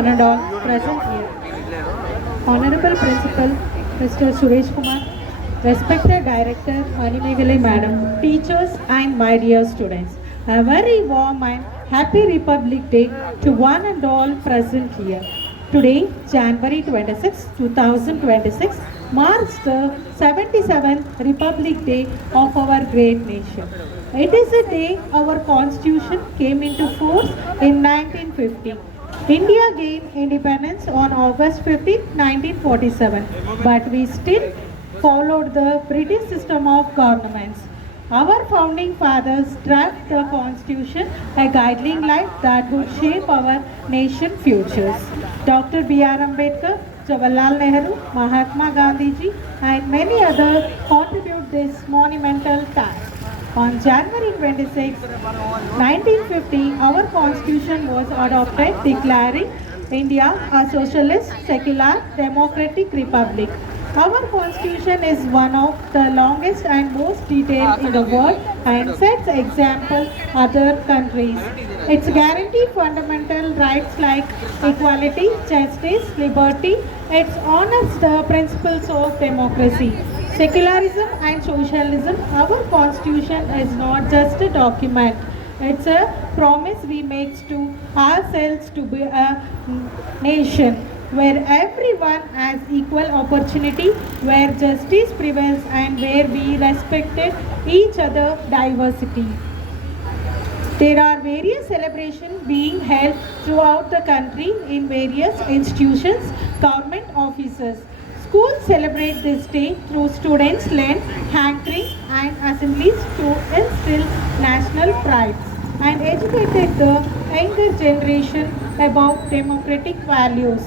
one and all present here. Honorable Principal, Mr. Suresh Kumar, respected Director, Animegali Madam, teachers and my dear students, a very warm and happy Republic Day to one and all present here. Today, January 26, 2026, marks the 77th Republic Day of our great nation. It is a day our Constitution came into force in 1950. India gained independence on August 15, 1947, but we still followed the British system of governments. Our founding fathers drafted the Constitution, a guiding light that would shape our nation's futures. Dr. B.R. Ambedkar, Jawaharlal Nehru, Mahatma Gandhi ji, and many others contribute this monumental task. On January 26, 1950, our Constitution was adopted declaring India a socialist, secular, democratic republic. Our Constitution is one of the longest and most detailed in the world and sets example other countries. It's guaranteed fundamental rights like equality, justice, liberty. It honors the principles of democracy. Secularism and socialism, our Constitution is not just a document. It's a promise we make to ourselves to be a nation where everyone has equal opportunity, where justice prevails and where we respect each other's diversity. There are various celebrations being held throughout the country in various institutions, government offices. Schools celebrate this day through students-led hankering and assemblies to instill national pride and educate the younger generation about democratic values.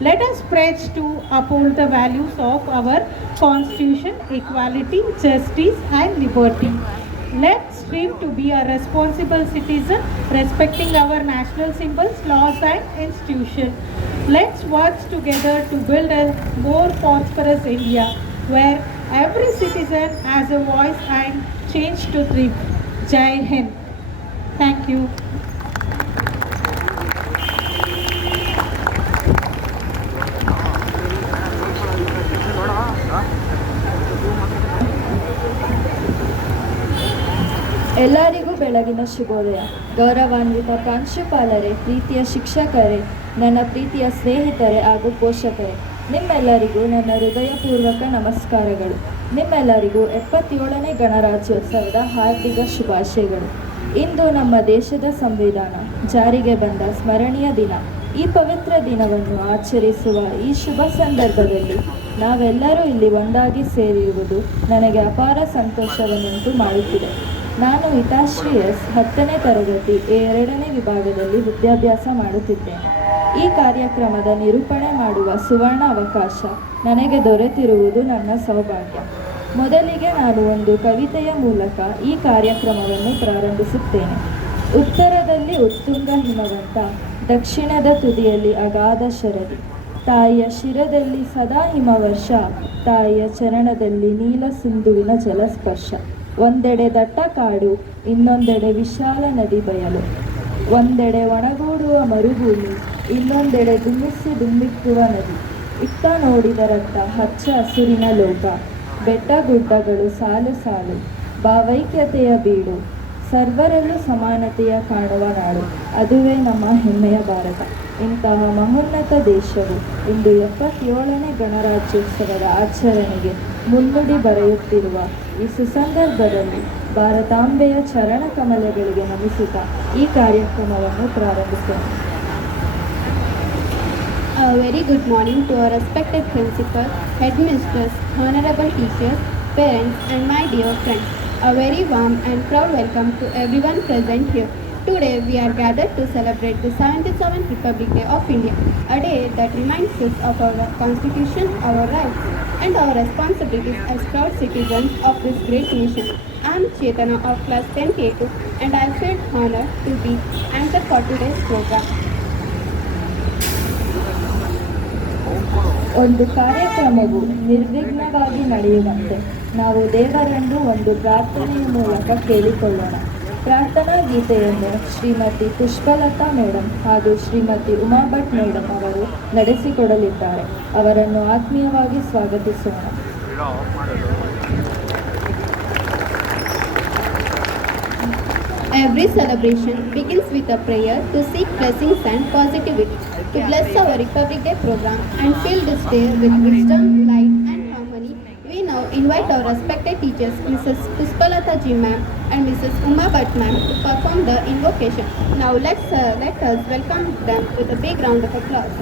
Let us pledge to uphold the values of our Constitution, equality, justice and liberty. Let's strive to be a responsible citizen, respecting our national symbols, laws and institutions. Let's work together to build a more prosperous India, where every citizen has a voice and change to thrive. Jai Hind. Thank you. ಎಲ್ಲರಿಗೂ ಬೆಳಗಿನ ಶುಭೋದಯ. ಗೌರವಾನ್ವಿತ ಪ್ರಾಂಶುಪಾಲರೇ, ಪ್ರೀತಿಯ ಶಿಕ್ಷಕರೇ, ನನ್ನ ಪ್ರೀತಿಯ ಸ್ನೇಹಿತರೆ ಹಾಗೂ ಪೋಷಕರೇ, ನಿಮ್ಮೆಲ್ಲರಿಗೂ ನನ್ನ ಹೃದಯಪೂರ್ವಕ ನಮಸ್ಕಾರಗಳು. ನಿಮ್ಮೆಲ್ಲರಿಗೂ 77ನೇ ಗಣರಾಜ್ಯೋತ್ಸವದ ಹಾರ್ದಿಕ ಶುಭಾಶಯಗಳು. ಇಂದು ನಮ್ಮ ದೇಶದ ಸಂವಿಧಾನ ಜಾರಿಗೆ ಬಂದ ಸ್ಮರಣೀಯ ದಿನ. ಈ ಪವಿತ್ರ ದಿನವನ್ನು ಆಚರಿಸುವ ಈ ಶುಭ ಸಂದರ್ಭದಲ್ಲಿ ನಾವೆಲ್ಲರೂ ಇಲ್ಲಿ ಒಂದಾಗಿ ಸೇರಿರುವುದು ನನಗೆ ಅಪಾರ ಸಂತೋಷವನ್ನುಂಟು ಮಾಡುತ್ತಿದೆ. ನಾನು ಹಿತಾಶ್ರೀ ಎಸ್ 10ನೇ ತರಗತಿ 2ನೇ ವಿಭಾಗದಲ್ಲಿ ವಿದ್ಯಾಭ್ಯಾಸ ಮಾಡುತ್ತಿದ್ದೇನೆ. ಈ ಕಾರ್ಯಕ್ರಮದ ನಿರೂಪಣೆ ಮಾಡುವ ಸುವರ್ಣ ಅವಕಾಶ ನನಗೆ ದೊರೆತಿರುವುದು ನನ್ನ ಸೌಭಾಗ್ಯ. ಮೊದಲಿಗೆ ನಾನು ಒಂದು ಕವಿತೆಯ ಮೂಲಕ ಈ ಕಾರ್ಯಕ್ರಮವನ್ನು ಪ್ರಾರಂಭಿಸುತ್ತೇನೆ. ಉತ್ತರದಲ್ಲಿ ಉತ್ತುಂಗ ಹಿಮವಂತ, ದಕ್ಷಿಣದ ತುದಿಯಲ್ಲಿ ಅಗಾಧ ಶರದಿ, ತಾಯಿಯ ಶಿರದಲ್ಲಿ ಸದಾ ಹಿಮವರ್ಷ, ತಾಯಿಯ ಚರಣದಲ್ಲಿ ನೀಲ ಸಿಂಧುವಿನ ಜಲಸ್ಪರ್ಶ. ಒಂದೆಡೆ ದಟ್ಟ ಕಾಡು, ಇನ್ನೊಂದೆಡೆ ವಿಶಾಲ ನದಿ ಬಯಲು, ಒಂದೆಡೆ ಒಣಗೂಡುವ ಮರುಭೂಮಿ, ಇನ್ನೊಂದೆಡೆ ದುಮ್ಮಿಕ್ಕುವ ನದಿ. ಇತ್ತ ನೋಡಿದರತ್ತ ಹಚ್ಚ ಹಸುರಿನ ಲೋಕ, ಬೆಟ್ಟ ಗುಡ್ಡಗಳು ಸಾಲು ಸಾಲು, ಭಾವೈಕ್ಯತೆಯ ಬೀಡು, ಸರ್ವರಲ್ಲೂ ಸಮಾನತೆಯ ಕಾಣುವ ನಾಡು, ಅದುವೇ ನಮ್ಮ ಹೆಮ್ಮೆಯ ಭಾರತ. ಇಂತಹ ಮಹೋನ್ನತ ದೇಶವು ಇಂದು 77ನೇ ಗಣರಾಜ್ಯೋತ್ಸವದ ಆಚರಣೆಗೆ ಮುನ್ನುಡಿ ಬರೆಯುತ್ತಿರುವ ಈ ಸುಸಂದರ್ಭದಲ್ಲಿ ಭಾರತಾಂಬೆಯ ಚರಣ ಕಮಲಗಳಿಗೆ ನಮಿಸುತ್ತಾ ಈ ಕಾರ್ಯಕ್ರಮವನ್ನು ಪ್ರಾರಂಭಿಸೋಣ. A very good morning to our respected principal, headmistress, honorable teachers, parents and my dear friends. A very warm and proud welcome to everyone present here. Today we are gathered to celebrate the 77th Republic Day of India, a day that reminds us of our Constitution, our rights and our responsibilities as proud citizens of this great nation. I am Chetana of class 10K2 and I feel honored to be anchor for today's program. ಒಂದು ಕಾರ್ಯಕ್ರಮವು ನಿರ್ವಿಘ್ನವಾಗಿ ನಡೆಯುವಂತೆ ನಾವು ದೇವರನ್ನು ಒಂದು ಪ್ರಾರ್ಥನೆಯ ಮೂಲಕ ಕೇಳಿಕೊಳ್ಳೋಣ. ಪ್ರಾರ್ಥನಾ ಗೀತೆಯನ್ನು ಶ್ರೀಮತಿ ಪುಷ್ಪಲತಾ ಮೇಡಮ್ ಹಾಗೂ ಶ್ರೀಮತಿ ಉಮಾ ಭಟ್ ಮೇಡಮ್ ಅವರು ನಡೆಸಿಕೊಡಲಿದ್ದಾರೆ. ಅವರನ್ನು ಆತ್ಮೀಯವಾಗಿ ಸ್ವಾಗತಿಸೋಣ. Every celebration begins with a prayer to seek blessings and positivity. To bless our Republic Day program and fill this day with wisdom, light and harmony, we now invite our respected teachers, Mrs. Pushpalata Ji ma'am and Mrs. Uma Bhatt ma'am to perform the invocation. Now let us welcome them with a big round of applause.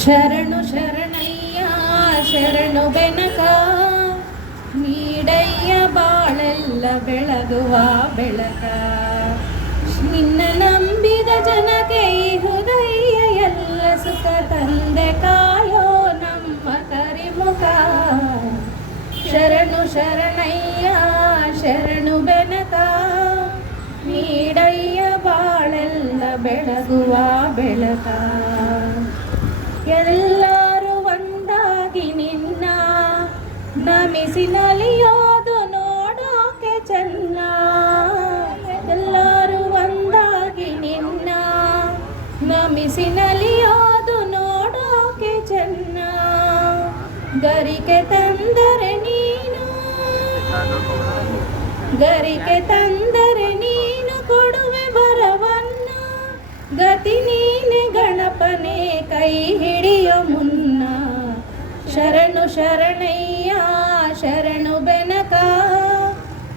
ಶರಣು ಶರಣಯ್ಯ ಶರಣು ಬೆನಕ ನೀಡಯ್ಯ ಬಾಳೆಲ್ಲ ಬೆಳಗುವ ಬೆಳಕ. ನಿನ್ನ ನಂಬಿದ ಜನಕ್ಕೆ ಈ ಹೃದಯ ಎಲ್ಲ ಸುಖ ತಂದೆ ಕಾಯೋ ನಮ್ಮ ಕರಿಮುಖ. ಶರಣು ಶರಣಯ್ಯ ಶರಣು ಬೆನಕ ನೀಡಯ್ಯ ಬಾಳೆಲ್ಲ ಬೆಳಗುವ ಬೆಳಕ. ಎಲ್ಲರೂ ಒಂದಾಗಿ ನಿನ್ನ ನಮಿಸಿ ನಲಿಯೋದು ನೋಡೋಕೆ ಚೆನ್ನ. ಎಲ್ಲರೂ ಒಂದಾಗಿ ನಿನ್ನ ನಮಿಸಿ ನಲಿಯೋದು ನೋಡೋಕೆ ಚೆನ್ನ. ಗರಿಕೆ ತಂದರೆ ನೀನು ಗರಿಕೆ ತಂದರೆ ನೀನು ಕೊಡುವೆ ಬರವನ್ನ. ಗತಿ ನೀನೆ ಗಣಪನೆ ಕೈ ಹಿಡಿಯೋ ಮುನ್ನ. ಶರಣು ಶರಣಯ್ಯ ಶರಣು ಬೆನಕ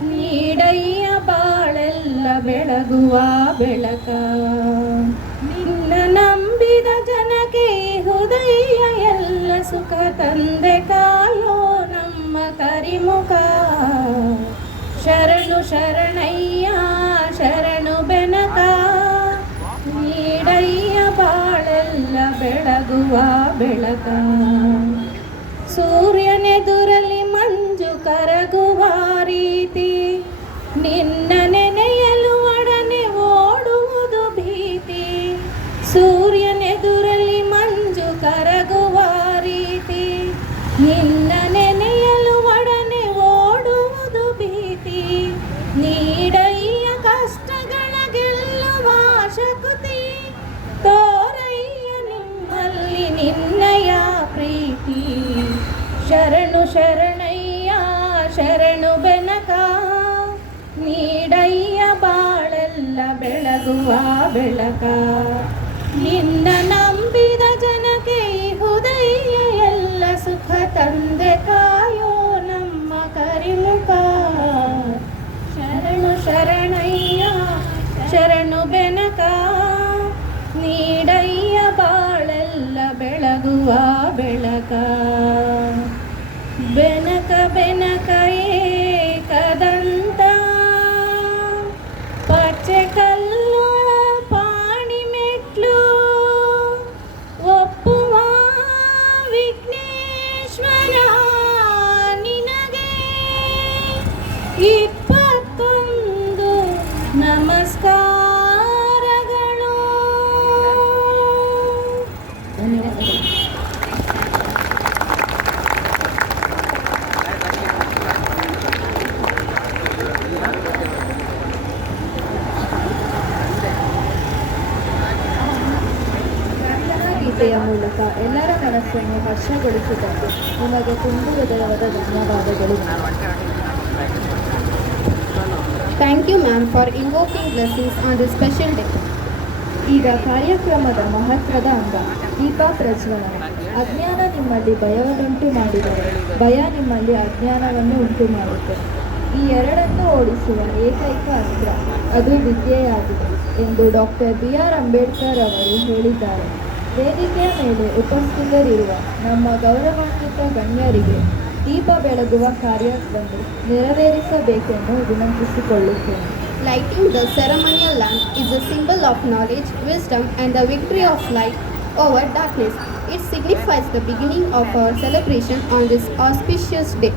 ನೀಡಯ್ಯ ಬಾಳೆಲ್ಲ ಬೆಳಗುವ ಬೆಳಕ. ನಿನ್ನ ನಂಬಿದ ಜನಕ್ಕೆ ಹೃದಯ ಎಲ್ಲ ಸುಖ ತಂದೆ ಕಾಯೋ ನಮ್ಮ ಕರಿಮುಖ. ಶರಣು ಶರಣಯ್ಯ ಶರಣು ಬೆನಕ ನೀಡಯ್ಯ ಬಾಳೆಲ್ಲ ಬೆಳಗುವ ಬೆಳಕ. ಸೂರ್ಯನೆದುರಲ್ಲಿ ಮಂಜು ಕರಗುವ ರೀತಿ ನಿನ್ನ ನೆನೆಯಲು ಒಡನೆ ಓಡುವುದು ಭೀತಿ. ಸೂರ್ಯನೆದುರಲ್ಲಿ ಮಂಜು ಕರಗುವ ರೀತಿ ನಿನ್ನ ನೆನೆಯಲು ಒಡನೆ ಓಡುವುದು ಭೀತಿ. ನೀಡಯ್ಯ ಕಷ್ಟಗಳ ಗೆಲ್ಲುವ ಶಕ್ತಿ ತೋರಯ್ಯ ನಿಮ್ಮಲ್ಲಿ ನಿನ್ನಯ ಪ್ರೀತಿ. ಶರಣು ಶರಣಯ್ಯ ಶರಣು ಬೆನಕ ನೀಡಯ್ಯ ಬಾಳೆಲ್ಲ ಬೆಳಗುವ ಬೆಳಕ. ನಿನ್ನ ನಂಬಿದ ಜನಕ್ಕೆ ಈ ಉದಯ ಎಲ್ಲ ಸುಖ ತಂದೆ ಕಾಯೋ ನಮ್ಮ ಕರಿಮುಖ. ಶರಣು ಶರಣಯ್ಯ ಶರಣು ಬೆನಕ, ನೀಡಯ್ಯ ಬಾಳೆಲ್ಲ ಬೆಳಗುವ ಬೆಳಕ. ಬೆನಕ ಬೆನಕ ಏಕದಂತ, ಪಚ್ಚೆ ಕಲ್ಲು ಪಾಣಿ ಮೆಟ್ಲು, ಒಪ್ಪುವ ವಿಘ್ನೇಶ್ವರ ನಿನಗೆ 21 ನಮಸ್ಕಾರಗಳು. ಧನ್ಯವಾದಗಳು. ಗೀತೆಯ ಮೂಲಕ ಎಲ್ಲರ ಮನಸ್ಸನ್ನು ಹರ್ಷಗೊಳಿಸಿದಂತೆ ನಿಮಗೆ ತುಂಬು ಹೃದಯವಾದ ಧನ್ಯವಾದಗಳು. Thank you, ma'am, for invoking blessings on this special day. ಈಗ ಕಾರ್ಯಕ್ರಮದ ಮಹತ್ವದ ಅಂಗ ದೀಪ ಪ್ರಜ್ವಲನ. ಅಜ್ಞಾನ ನಿಮ್ಮಲ್ಲಿ ಭಯವನ್ನುಂಟು ಮಾಡಿದರೆ ಭಯ ನಿಮ್ಮಲ್ಲಿ ಅಜ್ಞಾನವನ್ನು ಉಂಟು ಮಾಡುತ್ತದೆ. ಈ ಎರಡನ್ನೂ ಓಡಿಸುವ ಏಕೈಕ ಅಸ್ತ್ರ ಅದು ವಿದ್ಯೆಯಾಗಿದೆ ಎಂದು ಡಾಕ್ಟರ್ BR ಅಂಬೇಡ್ಕರ್ ಅವರು ಹೇಳಿದ್ದಾರೆ. ವೇದಿಕೆಯ ಮೇಲೆ ಉಪಸ್ಥಿತರಿರುವ ನಮ್ಮ ಗೌರವಾನ್ವಿತ ಗಣ್ಯರಿಗೆ ದೀಪ ಬೆಳಗುವ ಕಾರ್ಯವನ್ನು ನೆರವೇರಿಸಬೇಕೆಂದು ವಿನಂತಿಸಿಕೊಳ್ಳುತ್ತೇನೆ. Lighting the ceremonial lamp is a symbol of knowledge, wisdom, and the victory of light over darkness. It signifies the beginning of our celebration on this auspicious day.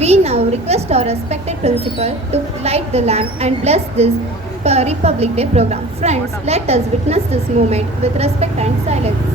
We now request our respected principal to light the lamp and bless this Republic Day program. Friends, let us witness this moment with respect and silence.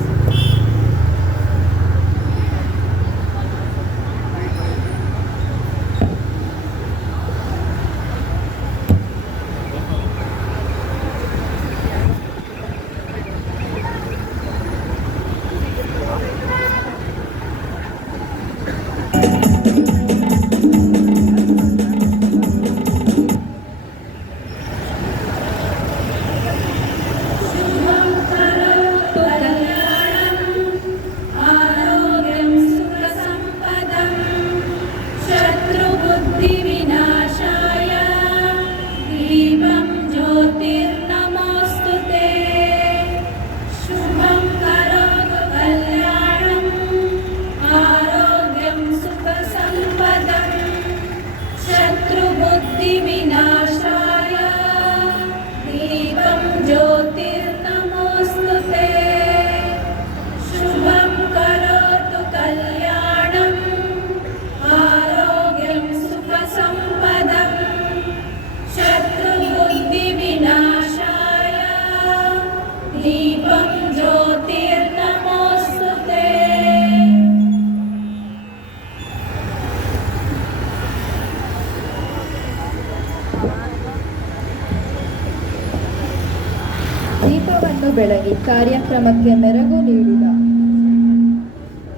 ದೀಪವನ್ನು ಬೆಳಗಿ ಕಾರ್ಯಕ್ರಮಕ್ಕೆ ಮೆರುಗು ನೀಡಿದ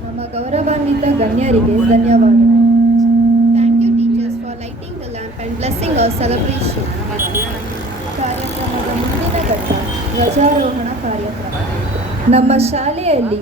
ನಮ್ಮ ಗೌರವಾನ್ವಿತ ಗಣ್ಯರಿಗೆ ಧನ್ಯವಾದಗಳು. Thank you, teachers, for lighting the lamp and blessing our celebration. ಕಾರ್ಯಕ್ರಮದ ಮುಂದಿನ ಘಟ್ಟ ಧ್ವಜಾರೋಹಣ ಕಾರ್ಯಕ್ರಮ. ನಮ್ಮ ಶಾಲೆಯಲ್ಲಿ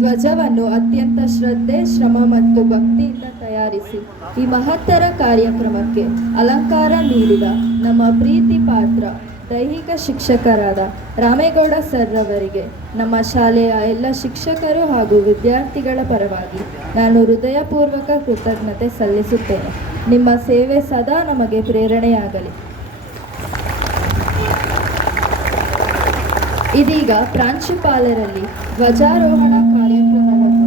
ಧ್ವಜವನ್ನು ಅತ್ಯಂತ ಶ್ರದ್ಧೆ, ಶ್ರಮ ಮತ್ತು ಭಕ್ತಿಯಿಂದ ತಯಾರಿಸಿ ಈ ಮಹತ್ತರ ಕಾರ್ಯಕ್ರಮಕ್ಕೆ ಅಲಂಕಾರ ನೀಡಿದ ನಮ್ಮ ಪ್ರೀತಿ ಪಾತ್ರ ದೈಹಿಕ ಶಿಕ್ಷಕರಾದ ರಾಮೇಗೌಡ ಸರ್ ಅವರಿಗೆ ನಮ್ಮ ಶಾಲೆಯ ಎಲ್ಲ ಶಿಕ್ಷಕರು ಹಾಗೂ ವಿದ್ಯಾರ್ಥಿಗಳ ಪರವಾಗಿ ನಾನು ಹೃದಯಪೂರ್ವಕ ಕೃತಜ್ಞತೆ ಸಲ್ಲಿಸುತ್ತೇನೆ. ನಿಮ್ಮ ಸೇವೆ ಸದಾ ನಮಗೆ ಪ್ರೇರಣೆಯಾಗಲಿ. ಇದೀಗ ಪ್ರಾಂಶುಪಾಲರಲ್ಲಿ ಧ್ವಜಾರೋಹಣ ಕಾರ್ಯಕ್ರಮವನ್ನು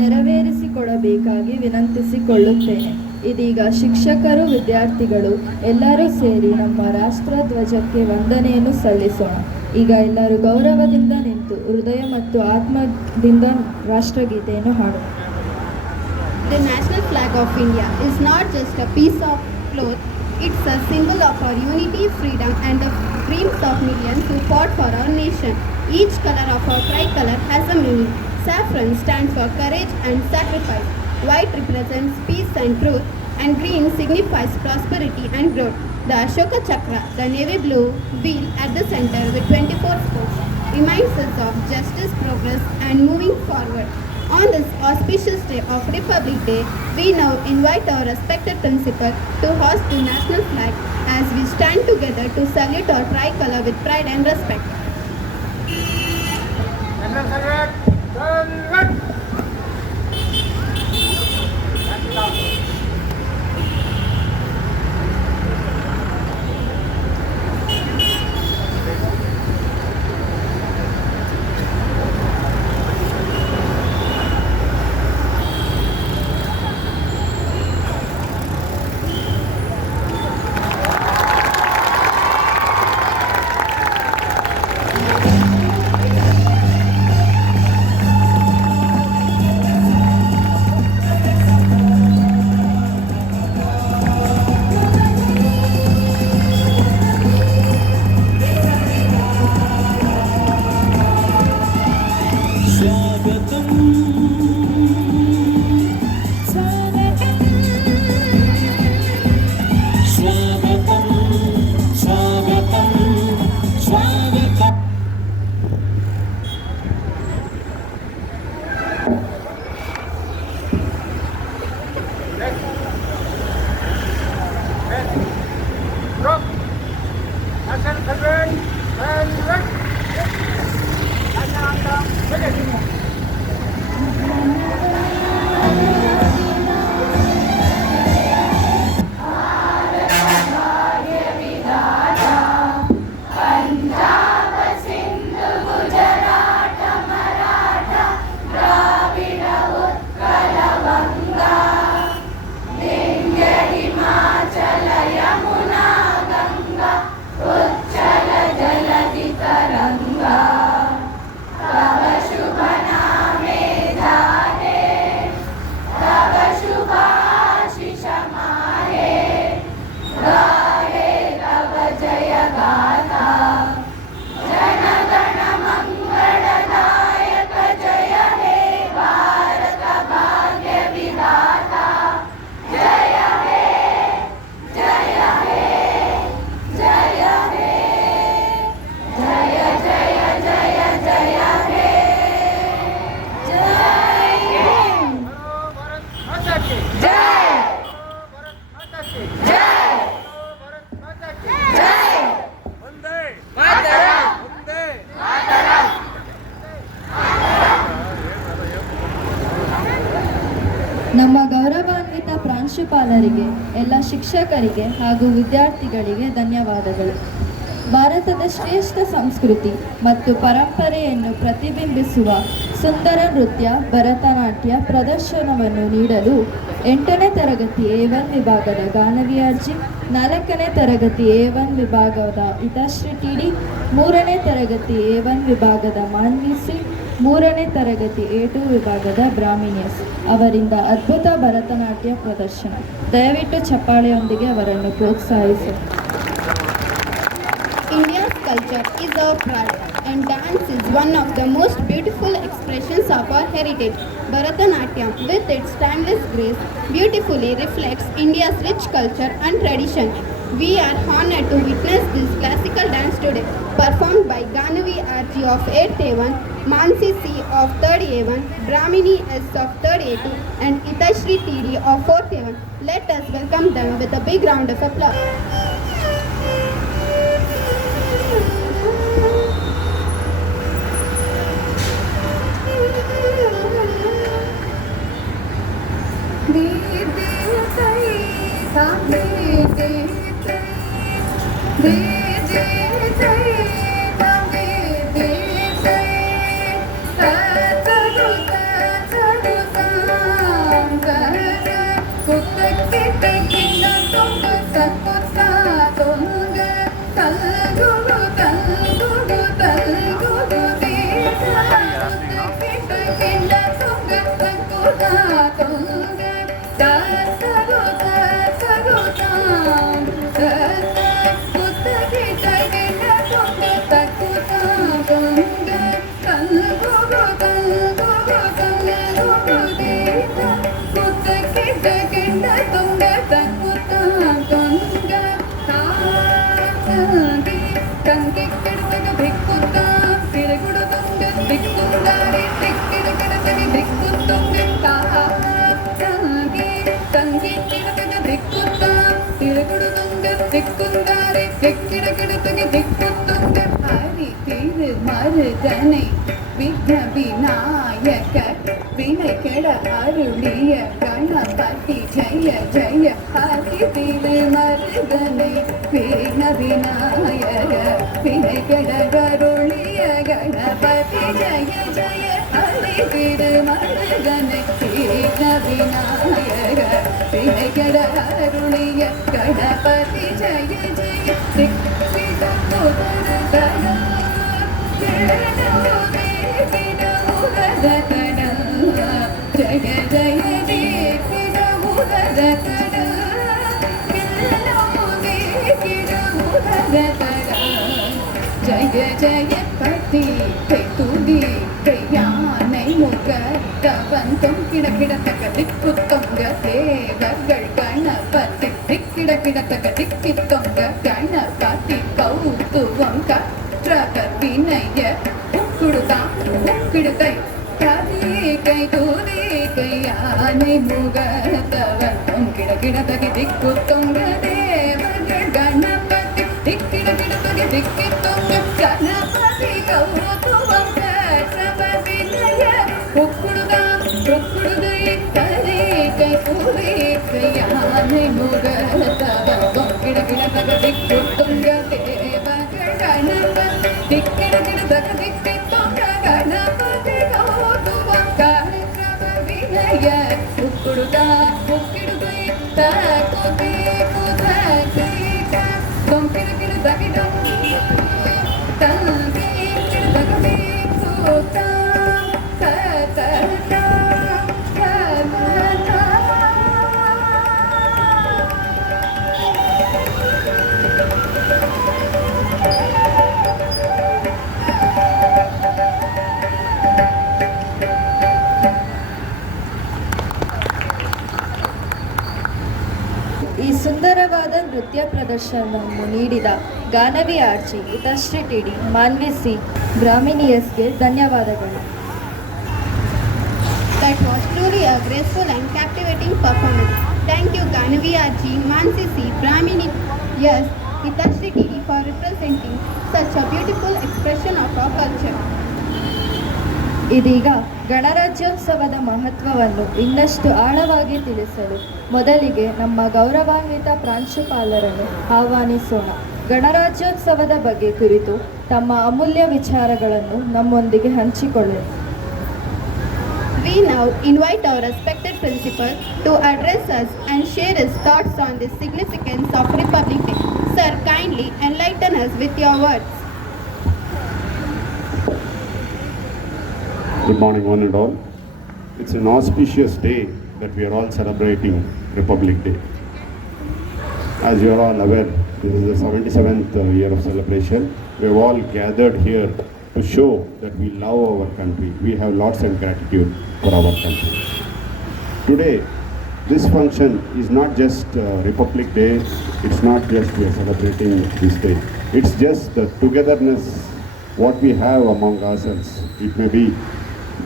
ನೆರವೇರಿಸಿಕೊಡಬೇಕಾಗಿ ವಿನಂತಿಸಿಕೊಳ್ಳುತ್ತೇನೆ. ಇದೀಗ ಶಿಕ್ಷಕರು, ವಿದ್ಯಾರ್ಥಿಗಳು ಎಲ್ಲರೂ ಸೇರಿ ನಮ್ಮ ರಾಷ್ಟ್ರ ಧ್ವಜಕ್ಕೆ ವಂದನೆಯನ್ನು ಸಲ್ಲಿಸೋಣ. ಈಗ ಎಲ್ಲರೂ ಗೌರವದಿಂದ ನಿಂತು ಹೃದಯ ಮತ್ತು ಆತ್ಮದಿಂದ ರಾಷ್ಟ್ರಗೀತೆಯನ್ನು ಹಾಡೋಣ. The national flag of India is not just a piece of cloth, it's a symbol of our unity, freedom, and the dreams of millions who fought for our nation. Each color of our tricolor has a meaning. Saffron stands for courage and sacrifice. White represents peace and truth. and green signifies prosperity and growth. The Ashoka Chakra, the navy blue wheel at the center with 24 spokes, reminds us of justice, progress, and moving forward. On this auspicious day of Republic Day, we now invite our respected principal to hoist the national flag as we stand together to salute our tricolor with pride and respect. ನಮ್ಮ ಗೌರವಾನ್ವಿತ ಪ್ರಾಂಶುಪಾಲರಿಗೆ, ಎಲ್ಲ ಶಿಕ್ಷಕರಿಗೆ ಹಾಗೂ ವಿದ್ಯಾರ್ಥಿಗಳಿಗೆ ಧನ್ಯವಾದಗಳು. ಭಾರತದ ಶ್ರೇಷ್ಠ ಸಂಸ್ಕೃತಿ ಮತ್ತು ಪರಂಪರೆಯನ್ನು ಪ್ರತಿಬಿಂಬಿಸುವ ಸುಂದರ ನೃತ್ಯ ಭರತನಾಟ್ಯ ಪ್ರದರ್ಶನವನ್ನು ನೀಡಲು 8ನೇ ತರಗತಿ A1 ವಿಭಾಗದ ಗಾನವಿ ಅರ್ಜಿ, 4ನೇ ತರಗತಿ A1 ವಿಭಾಗದ ಹಿತಶ್ರೀ ಟಿಡಿ, 3ನೇ ತರಗತಿ A1 ವಿಭಾಗದ ಮಾನ್ವಿ ಸಿ, 3ನೇ ತರಗತಿ A2 ವಿಭಾಗದ ಬ್ರಾಹ್ಮಿಣಿಯಸ್ ಅವರಿಂದ ಅದ್ಭುತ ಭರತನಾಟ್ಯ ಪ್ರದರ್ಶನ. ದಯವಿಟ್ಟು ಚಪ್ಪಾಳೆಯೊಂದಿಗೆ ಅವರನ್ನು ಪ್ರೋತ್ಸಾಹಿಸಿ. India's culture is our pride, and dance is one of the most beautiful expressions of our heritage. Bharatanatyam, with its timeless grace, beautifully reflects India's rich culture and tradition. We are honored to witness this classical dance today, performed by Ganavi RG of 8th A1, Mansi C of 3rd A1, Brahmini S of 3rd A2, and Itashri TD of 4th A1. Let us welcome them with a big round of applause. மருதனை விக்ன விநாயக வினை கெட அருளிய கணபதி ஜெய ஜெய ஹரி திரு மருதனை விக்ன விநாயக வினை கெட அருளிய கணபதி ஜெய ஜெய ஹரி திரு மருதனை விக்ன விநாயக வினை கெட அருளிய கணபதி ஜெய ஜெய ஜய ஜய ஜய ஜய பதி துதி யானை முக தவந்தம் கிட கிடத்தக்க திக்கு தொங்க தேவர்கள் கணபதி திக்கிட கிடத்தக்க திக்கி தொங்க கணபதி கௌதுவம் கற்றவர் வினய உக்குடுதான் உக்கிடுகை கை தூதி கையானை முக தவந்தம் கிட கிடத்தக திக்கு தொங்க தேவர்கள் கணபதி திக்கிட கிடத்தக திக்கி தொங்க கணபதி கௌதுவம் கற்றவர் வினய உக்குடுதான் உக்குடுகை கை தூதி கையானை முக தவந்தம் கிட கிடத்தக திக்கு தொங்க தேவர்கள் கணபதி திக்கிட கிடத்தக திக்கி தொங்க கணபதி கௌதுவம் கற்றவர் வினய உக்குடுதா உக்கிடுகை தகுதி குதகிட தொங்கிட கிடதகிடம் தங்கி கிடதகதி சுதா கததா கததா. ಈ ಸುಂದರವಾದ ನೃತ್ಯ ಪ್ರದರ್ಶನವನ್ನು ನೀಡಿದ ಗಾನವಿ ಆರ್ಜಿ ಹಿತಶ್ರೀ ಟಿಡಿ ಮಾನ್ವಿ ಸಿ ಬ್ರಾಹ್ಮಿಣಿಯಸ್ಗೆ ಧನ್ಯವಾದಗಳು. That was truly a graceful and captivating performance. Thank you Ganavi RG, Mansi C, Brahmini, yes, Hitashri Giri for representing such a beautiful expression of our culture. ಇದೀಗ ಗಣರಾಜ್ಯೋತ್ಸವದ ಮಹತ್ವವನ್ನು ಇನ್ನಷ್ಟು ಆಳವಾಗಿ ತಿಳಿಸಲು ಮೊದಲಿಗೆ ನಮ್ಮ ಗೌರವಾನ್ವಿತ ಪ್ರಾಂಶುಪಾಲರನ್ನು ಆಹ್ವಾನಿಸೋಣ. ಗಣರಾಜ್ಯೋತ್ಸವದ ಬಗ್ಗೆ ಕುರಿತು ತಮ್ಮ ಅಮೂಲ್ಯ ವಿಚಾರಗಳನ್ನು ನಮ್ಮೊಂದಿಗೆ ಹಂಚಿಕೊಳ್ಳಿ. We now invite our respected principal to address us and share his thoughts on the significance of Republic Day. Sir, kindly enlighten us with your words. Good morning, one and all. It's an auspicious day that we are all celebrating Republic Day. As you are all aware, this is the 77th year of celebration. We have all gathered here to show that we love our country. We have lots of gratitude for our country. Today, this function is not just Republic Day. It's not just we are celebrating this day. It's just the togetherness what we have among ourselves. It may be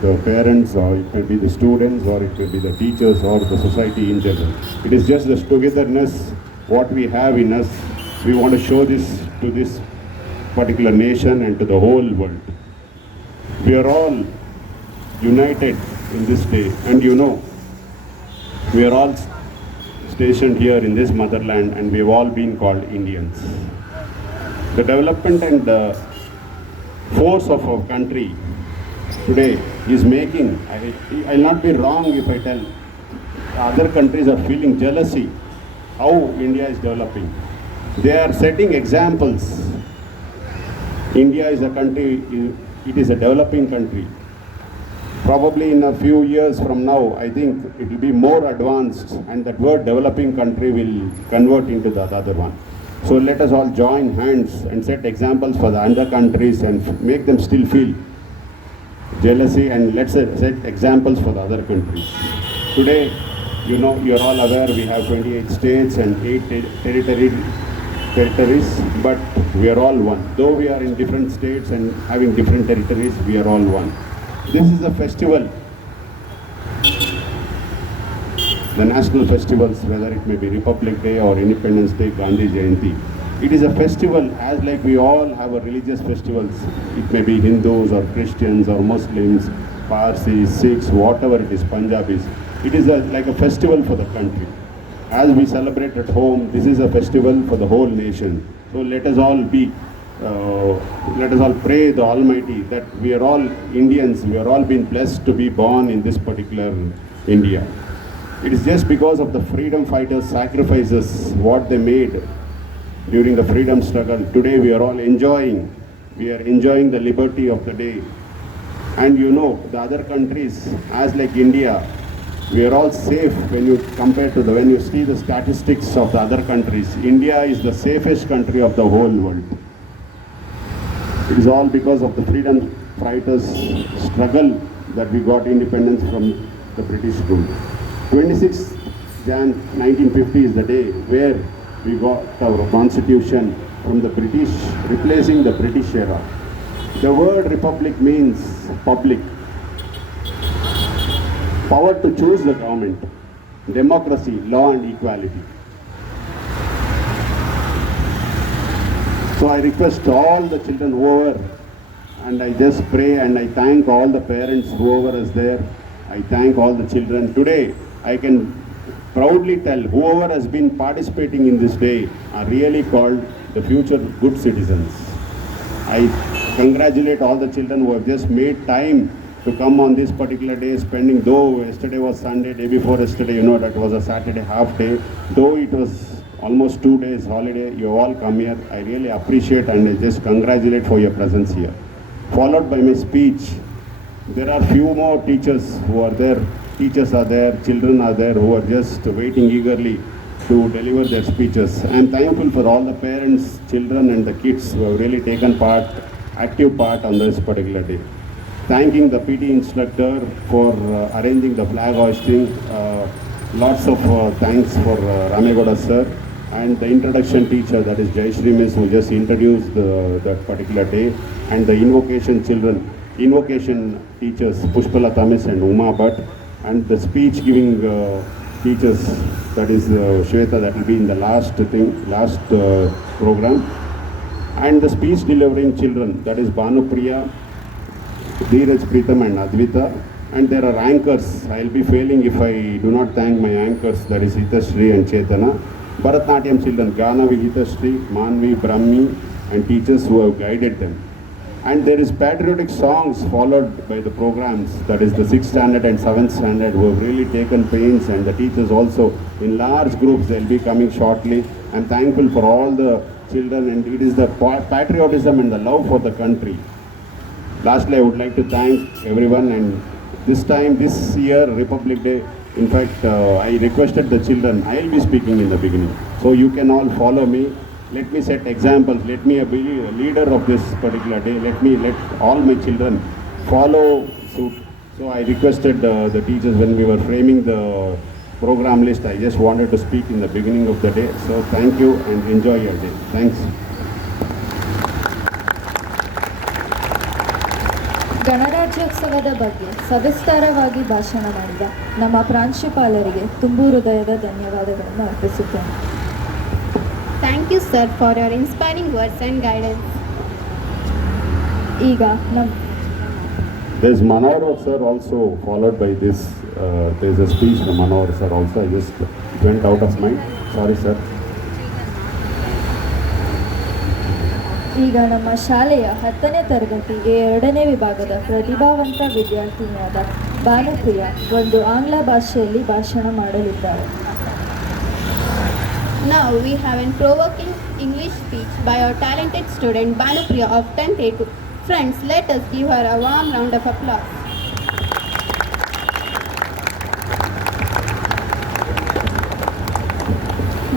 the parents, or it may be the students, or it may be the teachers, or the society in general. It is just this togetherness what we have in us. We want to show this to this particular nation and to the whole world. We are all united in this day, and you know, we are all stationed here in this motherland, and we have all been called Indians. The development and the force of our country today is making, I'll not be wrong if I tell, other countries are feeling jealousy how India is developing. They are setting examples. India is a country, it is a developing country. Probably in a few years from now, I think it will be more advanced, and that word developing country will convert into the other one. So let us all join hands and set examples for the other countries and make them still feel jealousy, and let's set examples for the other countries. Today, you know, you are all aware we have 28 states and 8 territories, but we are all one. Though we are in different states and having different territories, we are all one. This is a festival. The national festivals, whether it may be Republic Day or Independence Day, Gandhi Jayanti, It is a festival as like we all have a religious festivals. It may be Hindus or Christians or Muslims, Parsis, Sikhs, whatever it is, Punjabis. It is like a festival for the country. As we celebrate at home, this is a festival for the whole nation. So let us all pray the Almighty that we are all Indians, we are all been blessed to be born in this particular India. It is just because of the freedom fighters' sacrifices, what they made during the freedom struggle. Today we are all enjoying the liberty of the day. And you know, the other countries, as like India, we are all safe when you compare to when you see the statistics of the other countries. India is the safest country of the whole world. It is all because of the freedom fighters' struggle that we got independence from the British rule. 26th Jan 1950 is the day where we got our constitution from the British, replacing the British era. The word republic means public. Power to choose the government, democracy, law and equality. So I request all the children whoever, and I just pray and I thank all the parents whoever is there. I thank all the children. Today I can proudly tell whoever has been participating in this day are really called the future good citizens. I congratulate all the children who have just made time to come on this particular day, spending, though yesterday was Sunday, day before yesterday, you know, that was a Saturday half day, though it was almost 2 days holiday, you all come here. I really appreciate and I just congratulate for your presence here. Followed by my speech, there are few more teachers who are there. Teachers are there, children are there who are just waiting eagerly to deliver their speeches. I am thankful for all the parents, children and the kids who have really taken active part on this particular day. Thanking the PT instructor for arranging the flag hoisting. Lots of thanks for Ramegoda sir and the introduction teacher, that is Jayashree Miss, who just introduced that particular day, and the invocation teachers Pushpalata Miss and Uma Bhatt, and the speech giving teachers, that is Shweta, that will be in the last program, and the speech delivering children, that is Bhanupriya, Dheeraj, Pritam and Advita. And there are anchors. I will be failing if I do not thank my anchors, that is Hitashri and Chetana. Bharatnatyam children, Ganavi, Hitashri, Manvi, Brahmi and teachers who have guided them. And there is patriotic songs followed by the programs, that is the 6th standard and 7th standard, who have really taken pains, and the teachers also in large groups. They will be coming shortly. I am thankful for all the children, and it is the patriotism and the love for the country. Lastly, I would like to thank everyone, and this year, Republic Day, in fact, I requested the children, I will be speaking in the beginning. So you can all follow me. Let me set examples. Let me be a leader of this particular day. Let all my children follow suit. So I requested the teachers when we were framing the program list. I just wanted to speak in the beginning of the day. So thank you and enjoy your day. Thanks. ಗಣರಾಜ್ಯೋತ್ಸವದ ಬಗ್ಗೆ ಸವಿಸ್ತಾರವಾಗಿ ಭಾಷಣ ಮಾಡಿದ ನಮ್ಮ ಪ್ರಾಂಶುಪಾಲರಿಗೆ ತುಂಬು ಹೃದಯದ ಧನ್ಯವಾದಗಳನ್ನು ಅರ್ಪಿಸುತ್ತೇನೆ. Thank you, sir, for your inspiring words and guidance. ಈಗ There's Manohar sir also followed by this. There's a speech from Manohar sir also. I just went out of mind. Sorry, sir. ಈಗ ನಮ್ಮ ಶಾಲೆಯ 10ನೇ ತರಗತಿಗೆ 2ನೇ ವಿಭಾಗದ ಪ್ರತಿಭಾವಂತ ವಿದ್ಯಾರ್ಥಿನಿಯಾದ ಭಾನುಪ್ರಿಯ ಒಂದು ಆಂಗ್ಲ ಭಾಷೆಯಲ್ಲಿ ಭಾಷಣ ಮಾಡಲಿದ್ದಾರೆ. Now we have a provoking English speech by our talented student Bhanupriya of 10th A2. Friends, let us give her a warm round of applause.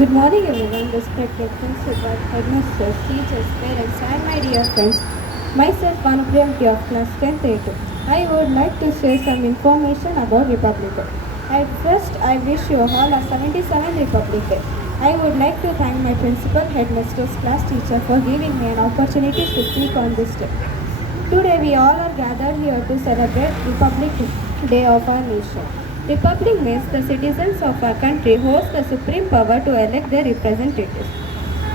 Good morning everyone, respected principal, headmasters, teachers, parents and my dear friends. Myself Bhanupriya of class 10th A2. I would like to share some information about Republic Day. At first, I wish you all a 77th Republic Day. I would like to thank my principal, headmasters, class teacher for giving me an opportunity to speak on this day. Today we all are gathered here to celebrate Republic Day of our nation. Republic means the citizens of our country host the supreme power to elect their representatives.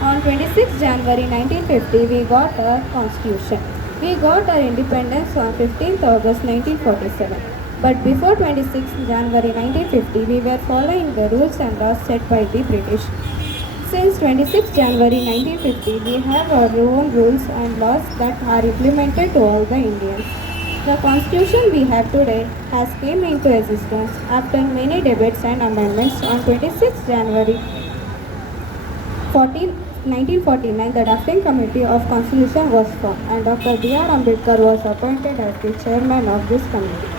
On 26 January 1950, we got our constitution. We got our independence on 15th August 1947. But before 26 January 1950, we were following the rules and laws set by the British. Since 26 January 1950, we have our own rules and laws that are implemented to all the Indians. The constitution we have today has came into existence after many debates and amendments on 26 January 1949. The drafting committee of constitution was formed and Dr. B.R. Ambedkar was appointed as the chairman of this committee.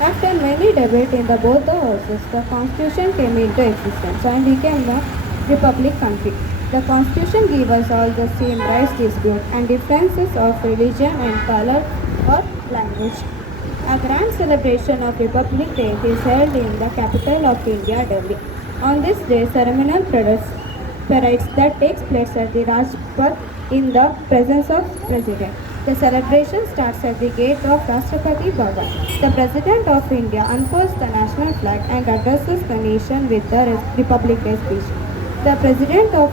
After many debates in both the houses, the constitution came into existence and became a republic country. The constitution gives us all the same rights, dispute and differences of religion and color or language. A grand celebration of Republic Day is held in the capital of India, Delhi. On this day, ceremonial parades that takes place at the Rajpath in the presence of President. The celebration starts at the gate of Rashtrapati Bhavan. The President of India unfurls the national flag and addresses the nation with the Republic Day speech. The President of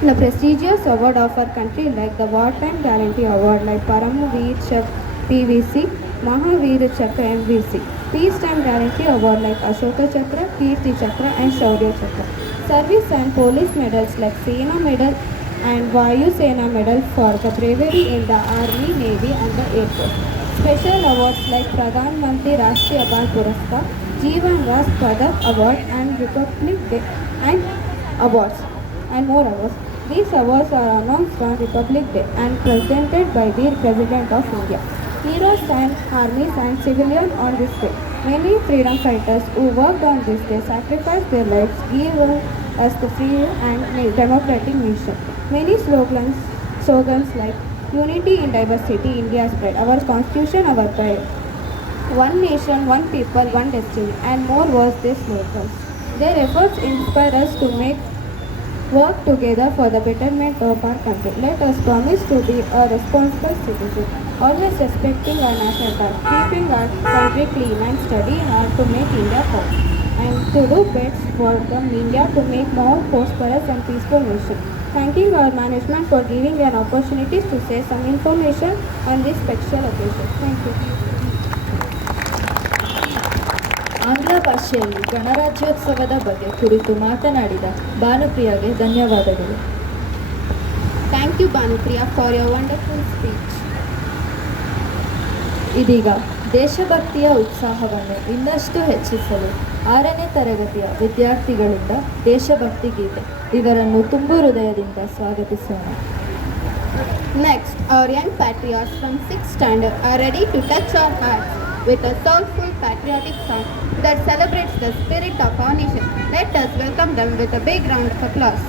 the prestigious award of our country like the Wartime Guarantee Award like Paramveer Chakra PVC, Mahavir Chakra MVC, Peacetime Guarantee Award like Ashoka Chakra, Kirti Chakra and Shaurya Chakra, Service and Police Medals like Sena Medal and Vayu Sena Medal for the bravery in the Army, Navy and the Air Force. Special awards like Pradhan Mantri Rashtriya Bal Puraskar, Jeevan Ras Padak Award and Republic Day and awards and more awards. These awards are announced on Republic Day and presented by the President of India. Heroes and armies and civilians on this day. Many freedom fighters who worked on this day sacrificed their lives, giving us the free and democratic nation. Many slogans like Unity in Diversity, India's pride, our Constitution, our pride, One Nation, One People, One Destiny, and more was their slogans. Their efforts inspire us to work together for the betterment of our country. Let us promise to be a responsible citizen, always respecting our national pride, keeping our country clean and study hard to make India proud, and to do best for India to make more prosperous and peaceful nation. Thanking our management for giving an opportunity to share some information on this special occasion. Thank you. ಆಂಗ್ಲ ಭಾಷೆಯಲ್ಲಿ ಗಣರಾಜ್ಯೋತ್ಸವದ ಬಗ್ಗೆ ಕುರಿತು ಮಾತನಾಡಿದ ಭಾನುಪ್ರಿಯಾಗೆ ಧನ್ಯವಾದಗಳು. Thank you, Banupriya, for your wonderful speech. ಇದೀಗ ದೇಶಭಕ್ತಿಯ ಉತ್ಸಾಹವನ್ನು ಇನ್ನಷ್ಟು ಹೆಚ್ಚಿಸಲು 6ನೇ ತರಗತಿಯ ವಿದ್ಯಾರ್ಥಿಗಳಿಂದ ದೇಶಭಕ್ತಿ ಗೀತೆ ಇವರನ್ನು ತುಂಬು ಹೃದಯದಿಂದ ಸ್ವಾಗತಿಸೋಣ. Next, our young patriots from 6th standard are ready to touch our hearts with a soulful patriotic song that celebrates the spirit of our nation. Let us welcome them with a big round of applause.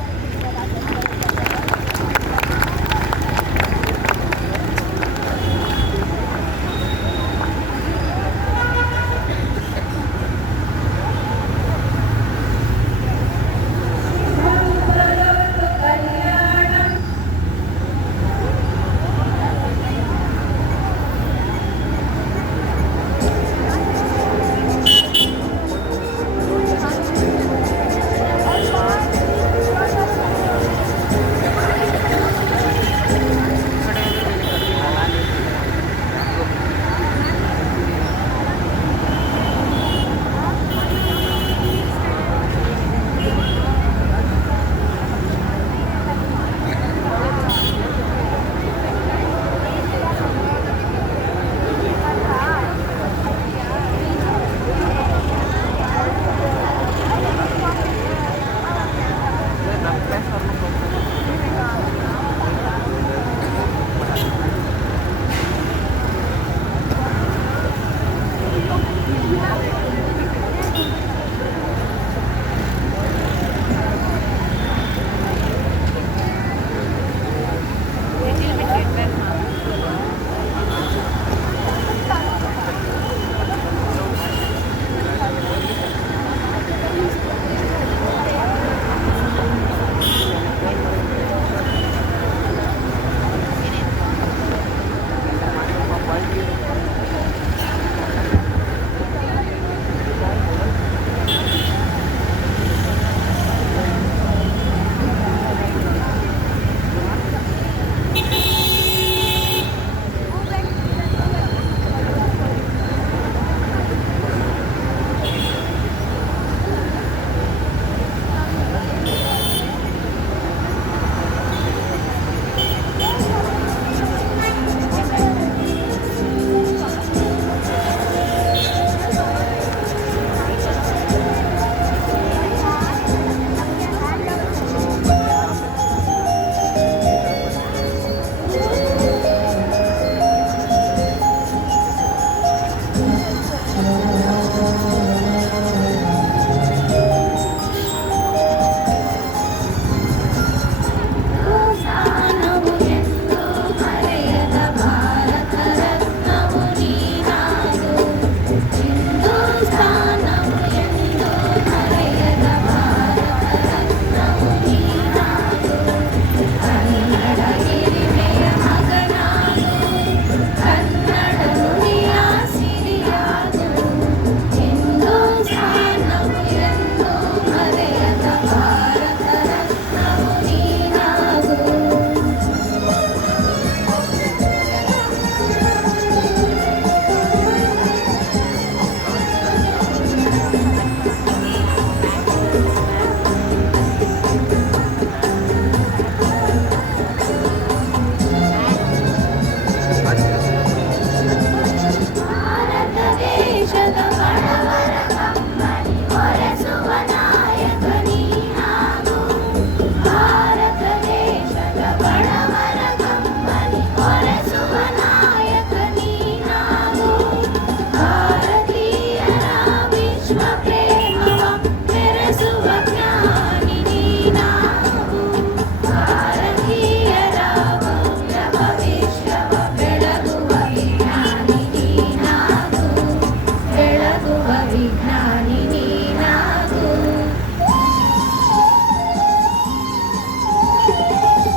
ವಿಜ್ಞಾನಿ ನೀನಾಗು.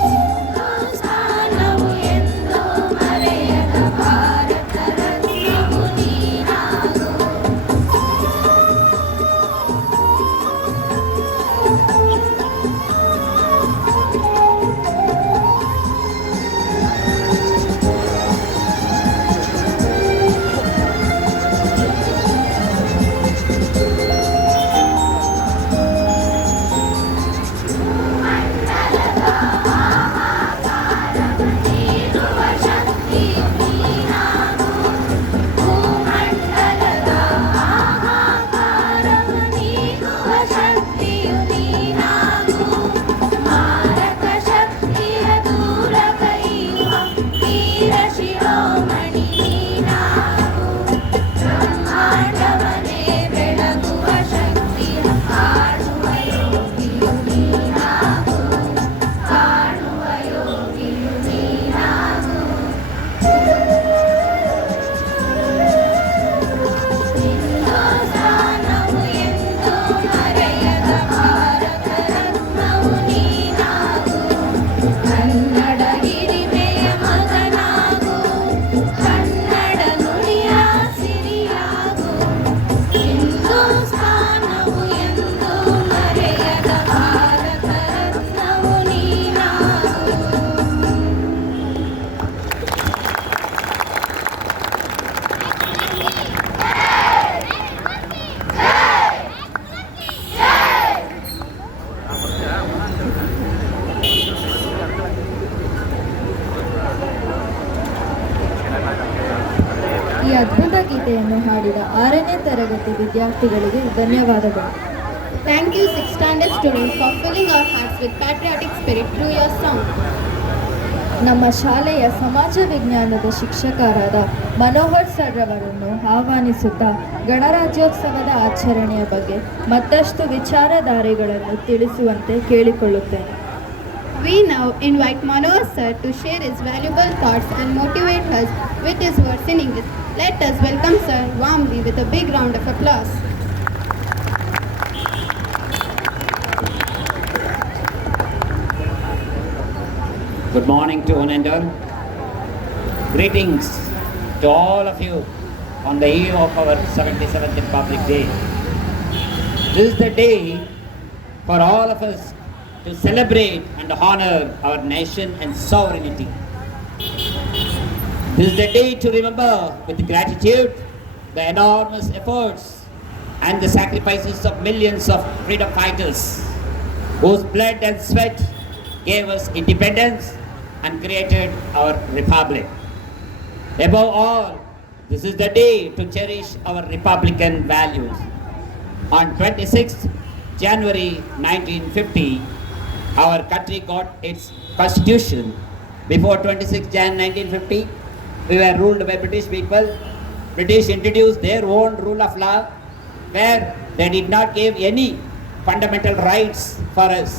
ಹಿಂದೂಸ್ತಾನವು ಎಂದೂ ಮರೆಯದ ಭಾರತ ರತ್ನವು ನೀನಾಗು. ಈ ಅದ್ಭುತ ಗೀತೆಯನ್ನು ಹಾಡಿದ 6ನೇ ತರಗತಿ ವಿದ್ಯಾರ್ಥಿಗಳಿಗೆ ಧನ್ಯವಾದಗಳು. Thank you, 6th standard students, for filling our hearts with patriotic spirit through your song. ನಮ್ಮ ಶಾಲೆಯ ಸಮಾಜ ವಿಜ್ಞಾನದ ಶಿಕ್ಷಕರಾದ ಮನೋಹರ್ ಸರ್ ಅವರನ್ನು ಆಹ್ವಾನಿಸುತ್ತಾ ಗಣರಾಜ್ಯೋತ್ಸವದ ಆಚರಣೆಯ ಬಗ್ಗೆ ಮತ್ತಷ್ಟು ವಿಚಾರಧಾರೆಗಳನ್ನು ತಿಳಿಸುವಂತೆ ಕೇಳಿಕೊಳ್ಳುತ್ತೇನೆ. We now invite Manohar sir to share his valuable thoughts and motivate us with his words in English. Let us welcome sir warmly with a big round of applause. Good morning to one and all. Greetings to all of you on the eve of our 77th Republic Day. This is the day for all of us to celebrate and honor our nation and sovereignty. This is the day to remember with gratitude the enormous efforts and the sacrifices of millions of freedom fighters whose blood and sweat gave us independence and created our republic. Above all, this is the day to cherish our republican values. On 26th January 1950, our country got its constitution. Before 26th Jan 1950, we were ruled by British people. British introduced their own rule of law where they did not give any fundamental rights for us.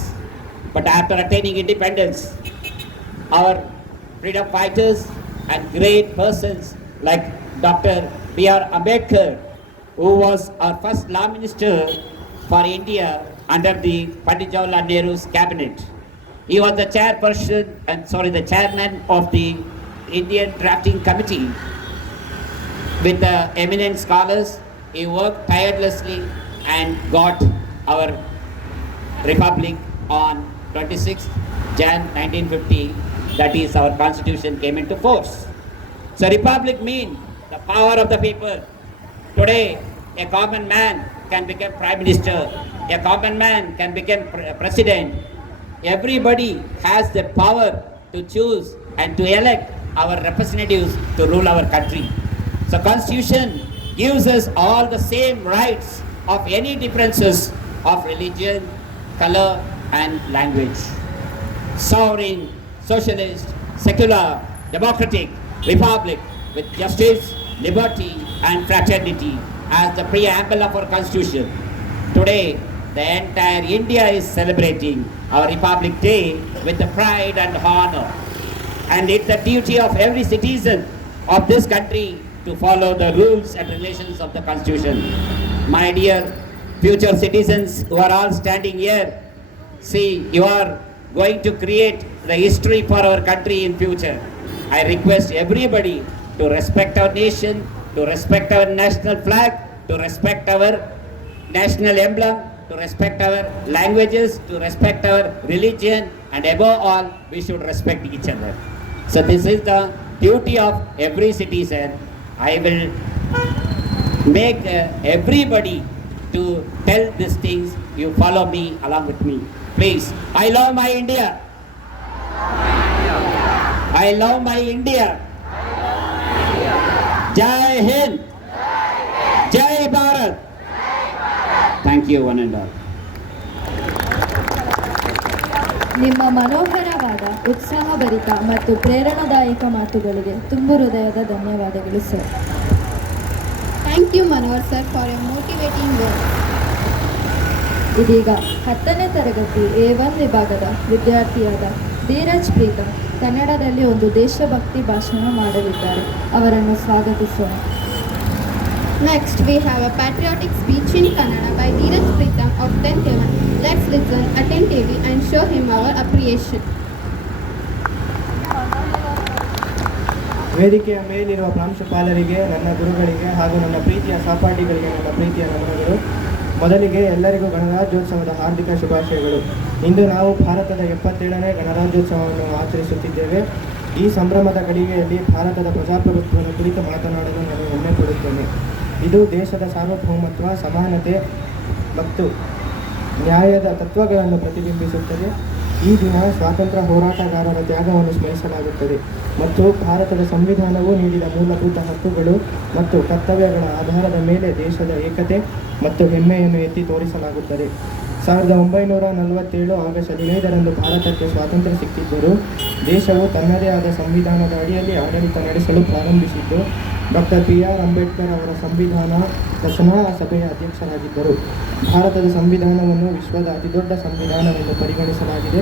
But after attaining independence, our freedom fighters and great persons like Dr. B.R. Ambedkar, who was our first law minister for India under the Pandit Jawaharlal Nehru's cabinet. He was the the chairman of the Indian Drafting Committee. With the eminent scholars, he worked tirelessly and got our republic on 26th Jan 1950. That is, our constitution came into force. So republic means the power of the people. Today, a common man can become prime minister. A common man can become president. Everybody has the power to choose and to elect our representatives to rule our country. So constitution gives us all the same rights of any differences of religion, color and language. Sovereign, socialist, secular, democratic republic with justice, liberty and fraternity as the preamble of our constitution. Today, the entire India is celebrating our Republic Day with the pride and honor. And it's the duty of every citizen of this country to follow the rules and regulations of the constitution. my dear future citizens who are all standing here, see, you are going to create the history for our country in future. I request everybody to respect our nation, to respect our national flag, to respect our national emblem, to respect our languages, to respect our religion, and above all, we should respect each other. So this is the duty of every citizen. I will make everybody to tell these things. You follow me along with me. Please, I love my India. I love my India. Jai Hind. Jai Bharat. Thank you, one and all. ನಿಮ್ಮ ಮನೋಹರವಾದ ಉತ್ಸಾಹಭರಿತ ಮತ್ತು ಪ್ರೇರಣಾದಾಯಕ ಮಾತುಗಳಿಗೆ ತುಂಬು ಹೃದಯದ ಧನ್ಯವಾದಗಳು sir. Thank you, Manohar sir, for your motivating words. ಇದೀಗ 10ನೇ ತರಗತಿ A1 ವಿಭಾಗದ ವಿದ್ಯಾರ್ಥಿಯಾದ ಧೀರಜ್ ಪ್ರೀತಮ್ ಕನ್ನಡದಲ್ಲಿ ಒಂದು ದೇಶಭಕ್ತಿ ಭಾಷಣ ಮಾಡಲಿದ್ದಾರೆ. ಅವರನ್ನು ಸ್ವಾಗತಿಸೋಣ. Next, we have a patriotic speech in Kannada by Dheeraj Pritham of 10th A1. Let's listen attentively and show him our appreciation. ವೇದಿಕೆಯ ಮೇಲಿರುವ ಪ್ರಾಂಶುಪಾಲರಿಗೆ, ನನ್ನ ಗುರುಗಳಿಗೆ ಹಾಗೂ ನನ್ನ ಪ್ರೀತಿಯ ಸಹಪಾಠಿಗಳಿಗೆ ನನ್ನ ಪ್ರೀತಿಯ ನಮನಗಳು. ಮೊದಲಿಗೆ ಎಲ್ಲರಿಗೂ ಗಣರಾಜ್ಯೋತ್ಸವದ ಹಾರ್ದಿಕ ಶುಭಾಶಯಗಳು. ಇಂದು ನಾವು ಭಾರತದ 77ನೇ ಗಣರಾಜ್ಯೋತ್ಸವವನ್ನು ಆಚರಿಸುತ್ತಿದ್ದೇವೆ. ಈ ಸಂಭ್ರಮದ ಗಳಿಗೆಯಲ್ಲಿ ಭಾರತದ ಪ್ರಜಾಪ್ರಭುತ್ವದ ಕುರಿತು ಮಾತನಾಡಲು ನಾನು ಹೆಮ್ಮೆ ಪಡುತ್ತೇನೆ. ಇದು ದೇಶದ ಸಾರ್ವಭೌಮತ್ವ, ಸಮಾನತೆ ಮತ್ತು ನ್ಯಾಯದ ತತ್ವಗಳನ್ನು ಪ್ರತಿಬಿಂಬಿಸುತ್ತದೆ. ಈ ದಿನ ಸ್ವಾತಂತ್ರ್ಯ ಹೋರಾಟಗಾರರ ತ್ಯಾಗವನ್ನು ಸ್ಮರಿಸಲಾಗುತ್ತದೆ ಮತ್ತು ಭಾರತದ ಸಂವಿಧಾನವು ನೀಡಿದ ಮೂಲಭೂತ ಹಕ್ಕುಗಳು ಮತ್ತು ಕರ್ತವ್ಯಗಳ ಆಧಾರದ ಮೇಲೆ ದೇಶದ ಏಕತೆ ಮತ್ತು ಹೆಮ್ಮೆಯನ್ನು ಎತ್ತಿ ತೋರಿಸಲಾಗುತ್ತದೆ. 1947 ಆಗಸ್ಟ್ 15ರಂದು ಭಾರತಕ್ಕೆ ಸ್ವಾತಂತ್ರ್ಯ ಸಿಕ್ಕಿದ್ದರೂ ದೇಶವು ತನ್ನದೇ ಆದ ಸಂವಿಧಾನದ ಅಡಿಯಲ್ಲಿ ಆಡಳಿತ ನಡೆಸಲು ಪ್ರಾರಂಭಿಸಿದ್ದು ಡಾಕ್ಟರ್ BR ಅಂಬೇಡ್ಕರ್ ಅವರ ಸಂವಿಧಾನ ರಚನಾ ಸಭೆಯ ಅಧ್ಯಕ್ಷರಾಗಿದ್ದರು. ಭಾರತದ ಸಂವಿಧಾನವನ್ನು ವಿಶ್ವದ ಅತಿದೊಡ್ಡ ಸಂವಿಧಾನವೆಂದು ಪರಿಗಣಿಸಲಾಗಿದೆ.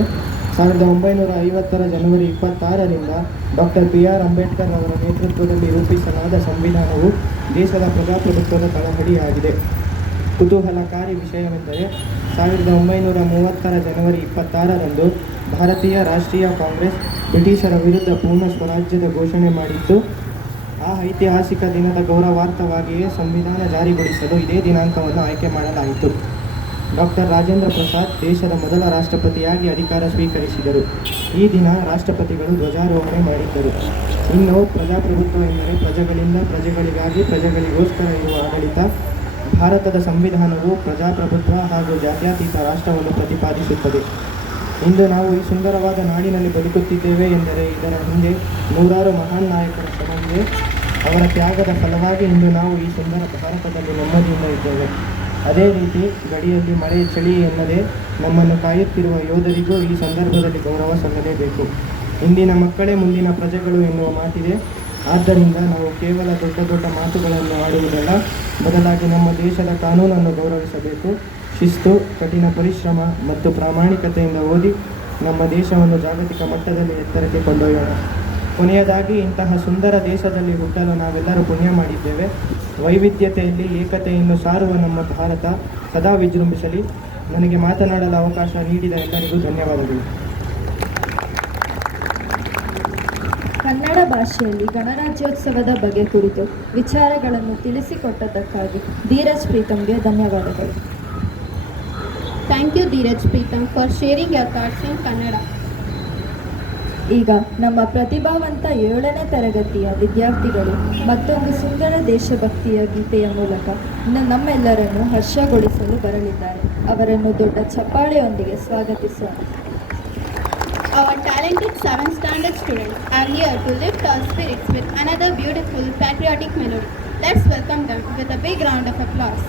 1950ರ ಜನವರಿ 26ರಿಂದ ಡಾಕ್ಟರ್ BR ಅಂಬೇಡ್ಕರ್ ಅವರ ನೇತೃತ್ವದಲ್ಲಿ ರೂಪಿಸಲಾದ ಸಂವಿಧಾನವು ದೇಶದ ಪ್ರಜಾಪ್ರಭುತ್ವದ ತಳಹದಿಯಾಗಿದೆ. ಕುತೂಹಲಕಾರಿ ವಿಷಯವೆಂದರೆ 1930ರ ಜನವರಿ 26ರಂದು ಭಾರತೀಯ ರಾಷ್ಟ್ರೀಯ ಕಾಂಗ್ರೆಸ್ ಬ್ರಿಟಿಷರ ವಿರುದ್ಧ ಪೂರ್ಣ ಸ್ವರಾಜ್ಯದ ಘೋಷಣೆ ಮಾಡಿದ್ದು, ಆ ಐತಿಹಾಸಿಕ ದಿನದ ಗೌರವಾರ್ಥವಾಗಿಯೇ ಸಂವಿಧಾನ ಜಾರಿಗೊಳಿಸಲು ಇದೇ ದಿನಾಂಕವನ್ನು ಆಯ್ಕೆ ಮಾಡಲಾಯಿತು. ಡಾಕ್ಟರ್ ರಾಜೇಂದ್ರ ಪ್ರಸಾದ್ ದೇಶದ ಮೊದಲ ರಾಷ್ಟ್ರಪತಿಯಾಗಿ ಅಧಿಕಾರ ಸ್ವೀಕರಿಸಿದರು. ಈ ದಿನ ರಾಷ್ಟ್ರಪತಿಗಳು ಧ್ವಜಾರೋಹಣೆ ಮಾಡಿದ್ದರು. ಇನ್ನು ಪ್ರಜಾಪ್ರಭುತ್ವ ಎಂದರೆ ಪ್ರಜೆಗಳಿಂದ, ಪ್ರಜೆಗಳಿಗಾಗಿ, ಪ್ರಜೆಗಳಿಗೋಸ್ಕರ ಇರುವ ಆಡಳಿತ. ಭಾರತದ ಸಂವಿಧಾನವು ಪ್ರಜಾಪ್ರಭುತ್ವ ಹಾಗೂ ಜಾತ್ಯತೀತ ರಾಷ್ಟ್ರವನ್ನು ಪ್ರತಿಪಾದಿಸುತ್ತದೆ. ಇಂದು ನಾವು ಈ ಸುಂದರವಾದ ನಾಡಿನಲ್ಲಿ ಬದುಕುತ್ತಿದ್ದೇವೆ ಎಂದರೆ ಇದರ ಹಿಂದೆ ನೂರಾರು ಮಹಾನ್ ನಾಯಕರ ಶ್ರಮವಿದೆ. ಅವರ ತ್ಯಾಗದ ಫಲವಾಗಿ ಇಂದು ನಾವು ಈ ಸುಂದರ ಭಾರತದಲ್ಲಿ ನೆಮ್ಮದಿಯಿಂದ ಇದ್ದೇವೆ. ಅದೇ ರೀತಿ ಗಡಿಯಲ್ಲಿ ಮಳೆ ಚಳಿ ಎನ್ನದೇ ನಮ್ಮನ್ನು ಕಾಯುತ್ತಿರುವ ಯೋಧರಿಗೂ ಈ ಸಂದರ್ಭದಲ್ಲಿ ಗೌರವ ಸಲ್ಲಲೇಬೇಕು. ಇಂದಿನ ಮಕ್ಕಳೇ ಮುಂದಿನ ಪ್ರಜೆಗಳು ಎನ್ನುವ ಮಾತಿದೆ. ಆದ್ದರಿಂದ ನಾವು ಕೇವಲ ದೊಡ್ಡ ದೊಡ್ಡ ಮಾತುಗಳನ್ನು ಆಡುವುದಲ್ಲ, ಬದಲಾಗಿ ನಮ್ಮ ದೇಶದ ಕಾನೂನನ್ನು ಗೌರವಿಸಬೇಕು. ಶಿಸ್ತು, ಕಠಿಣ ಪರಿಶ್ರಮ ಮತ್ತು ಪ್ರಾಮಾಣಿಕತೆಯಿಂದ ಓದಿ ನಮ್ಮ ದೇಶವನ್ನು ಜಾಗತಿಕ ಮಟ್ಟದಲ್ಲಿ ಎತ್ತರಕ್ಕೆ ಕೊಂಡೊಯ್ಯೋಣ. ಕೊನೆಯದಾಗಿ, ಇಂತಹ ಸುಂದರ ದೇಶದಲ್ಲಿ ಹುಟ್ಟಲು ನಾವೆಲ್ಲರೂ ಪುಣ್ಯ ಮಾಡಿದ್ದೇವೆ. ವೈವಿಧ್ಯತೆಯಲ್ಲಿ ಏಕತೆಯನ್ನು ಸಾರುವ ನಮ್ಮ ಭಾರತ ಸದಾ ವಿಜೃಂಭಿಸಲಿ. ನನಗೆ ಮಾತನಾಡಲು ಅವಕಾಶ ನೀಡಿದ ಎಲ್ಲರಿಗೂ ಧನ್ಯವಾದಗಳು. ಕನ್ನಡ ಭಾಷೆಯಲ್ಲಿ ಗಣರಾಜ್ಯೋತ್ಸವದ ಬಗ್ಗೆ ಕುರಿತು ವಿಚಾರಗಳನ್ನು ತಿಳಿಸಿಕೊಟ್ಟದ್ದಕ್ಕಾಗಿ ಧೀರಜ್ ಪ್ರೀತಮ್ಗೆ ಧನ್ಯವಾದಗಳು. Thank you, Dheeraj Pritham, for sharing your thoughts in Kannada. ಈಗ ನಮ್ಮ ಪ್ರತಿಭಾವಂತ 7ನೇ ತರಗತಿಯ ವಿದ್ಯಾರ್ಥಿಗಳು ಮತ್ತೊಂದು ಸುಂದರ ದೇಶಭಕ್ತಿಯ ಗೀತೆಯ ಮೂಲಕ ನಮ್ಮೆಲ್ಲರನ್ನು ಹರ್ಷಗೊಳಿಸಲು ಬರಲಿದ್ದಾರೆ. ಅವರನ್ನು ದೊಡ್ಡ ಚಪ್ಪಾಳೆಯೊಂದಿಗೆ ಸ್ವಾಗತಿಸೋಣ. Our talented 7th standard students are here to lift our spirits with another beautiful patriotic melody. Let's welcome them with a big round of applause.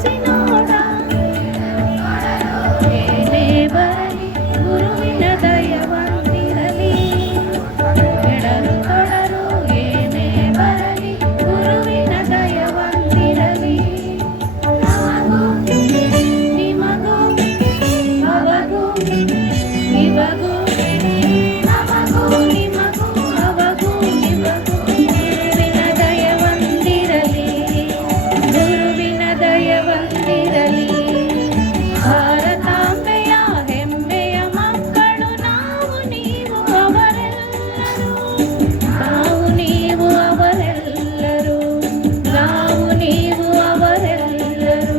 ಶ್ರಮಿಸಿ ನೋಡ ಏನೇ ಬರಲಿ ಗುರುವಿನ ದಯವಂತಿರಲಿ ಎಡರು ತೊಡರು ಏನೇ ಬರಲಿ ಗುರುವಿನ ದಯವಂತಿರಲಿ ನಿಮಗೂ ಅವಗೂ ಇವಗೂ ನಮಗೂ ನಿಮಗೂ ಅವಗೂ ಇವಗೂ ಗುರುವಿನ ದಯವಂತಿರಲಿ ಗುರುವಿನ ದಯವಂತಿರಲಿ ಭಾರತಾಂಬೆಯ ಹೆಮ್ಮೆಯ ಮಕ್ಕಳು ನಾವು ನೀವು ಅವರೆಲ್ಲರೂ ನಾವು ನೀವು ಅವರೆಲ್ಲರೂ ನಾವು ನೀವು ಅವರೆಲ್ಲರೂ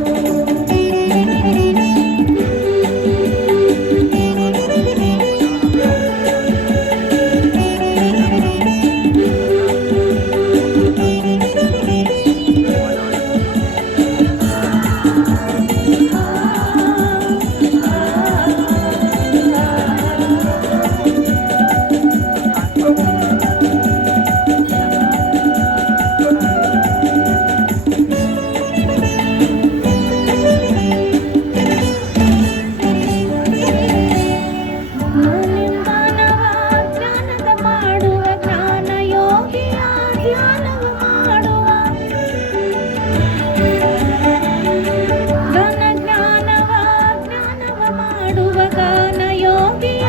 ಜ್ಞಾನವ ಜ್ಞಾನದ ಮಾಡುವ ಜ್ಞಾನ ಯೋಗಿಯ ಧ್ಯಾನವ ಮಾಡುವ ಜ್ಞಾನವ ಮಾಡುವ ಗಾನ ಯೋಗಿಯ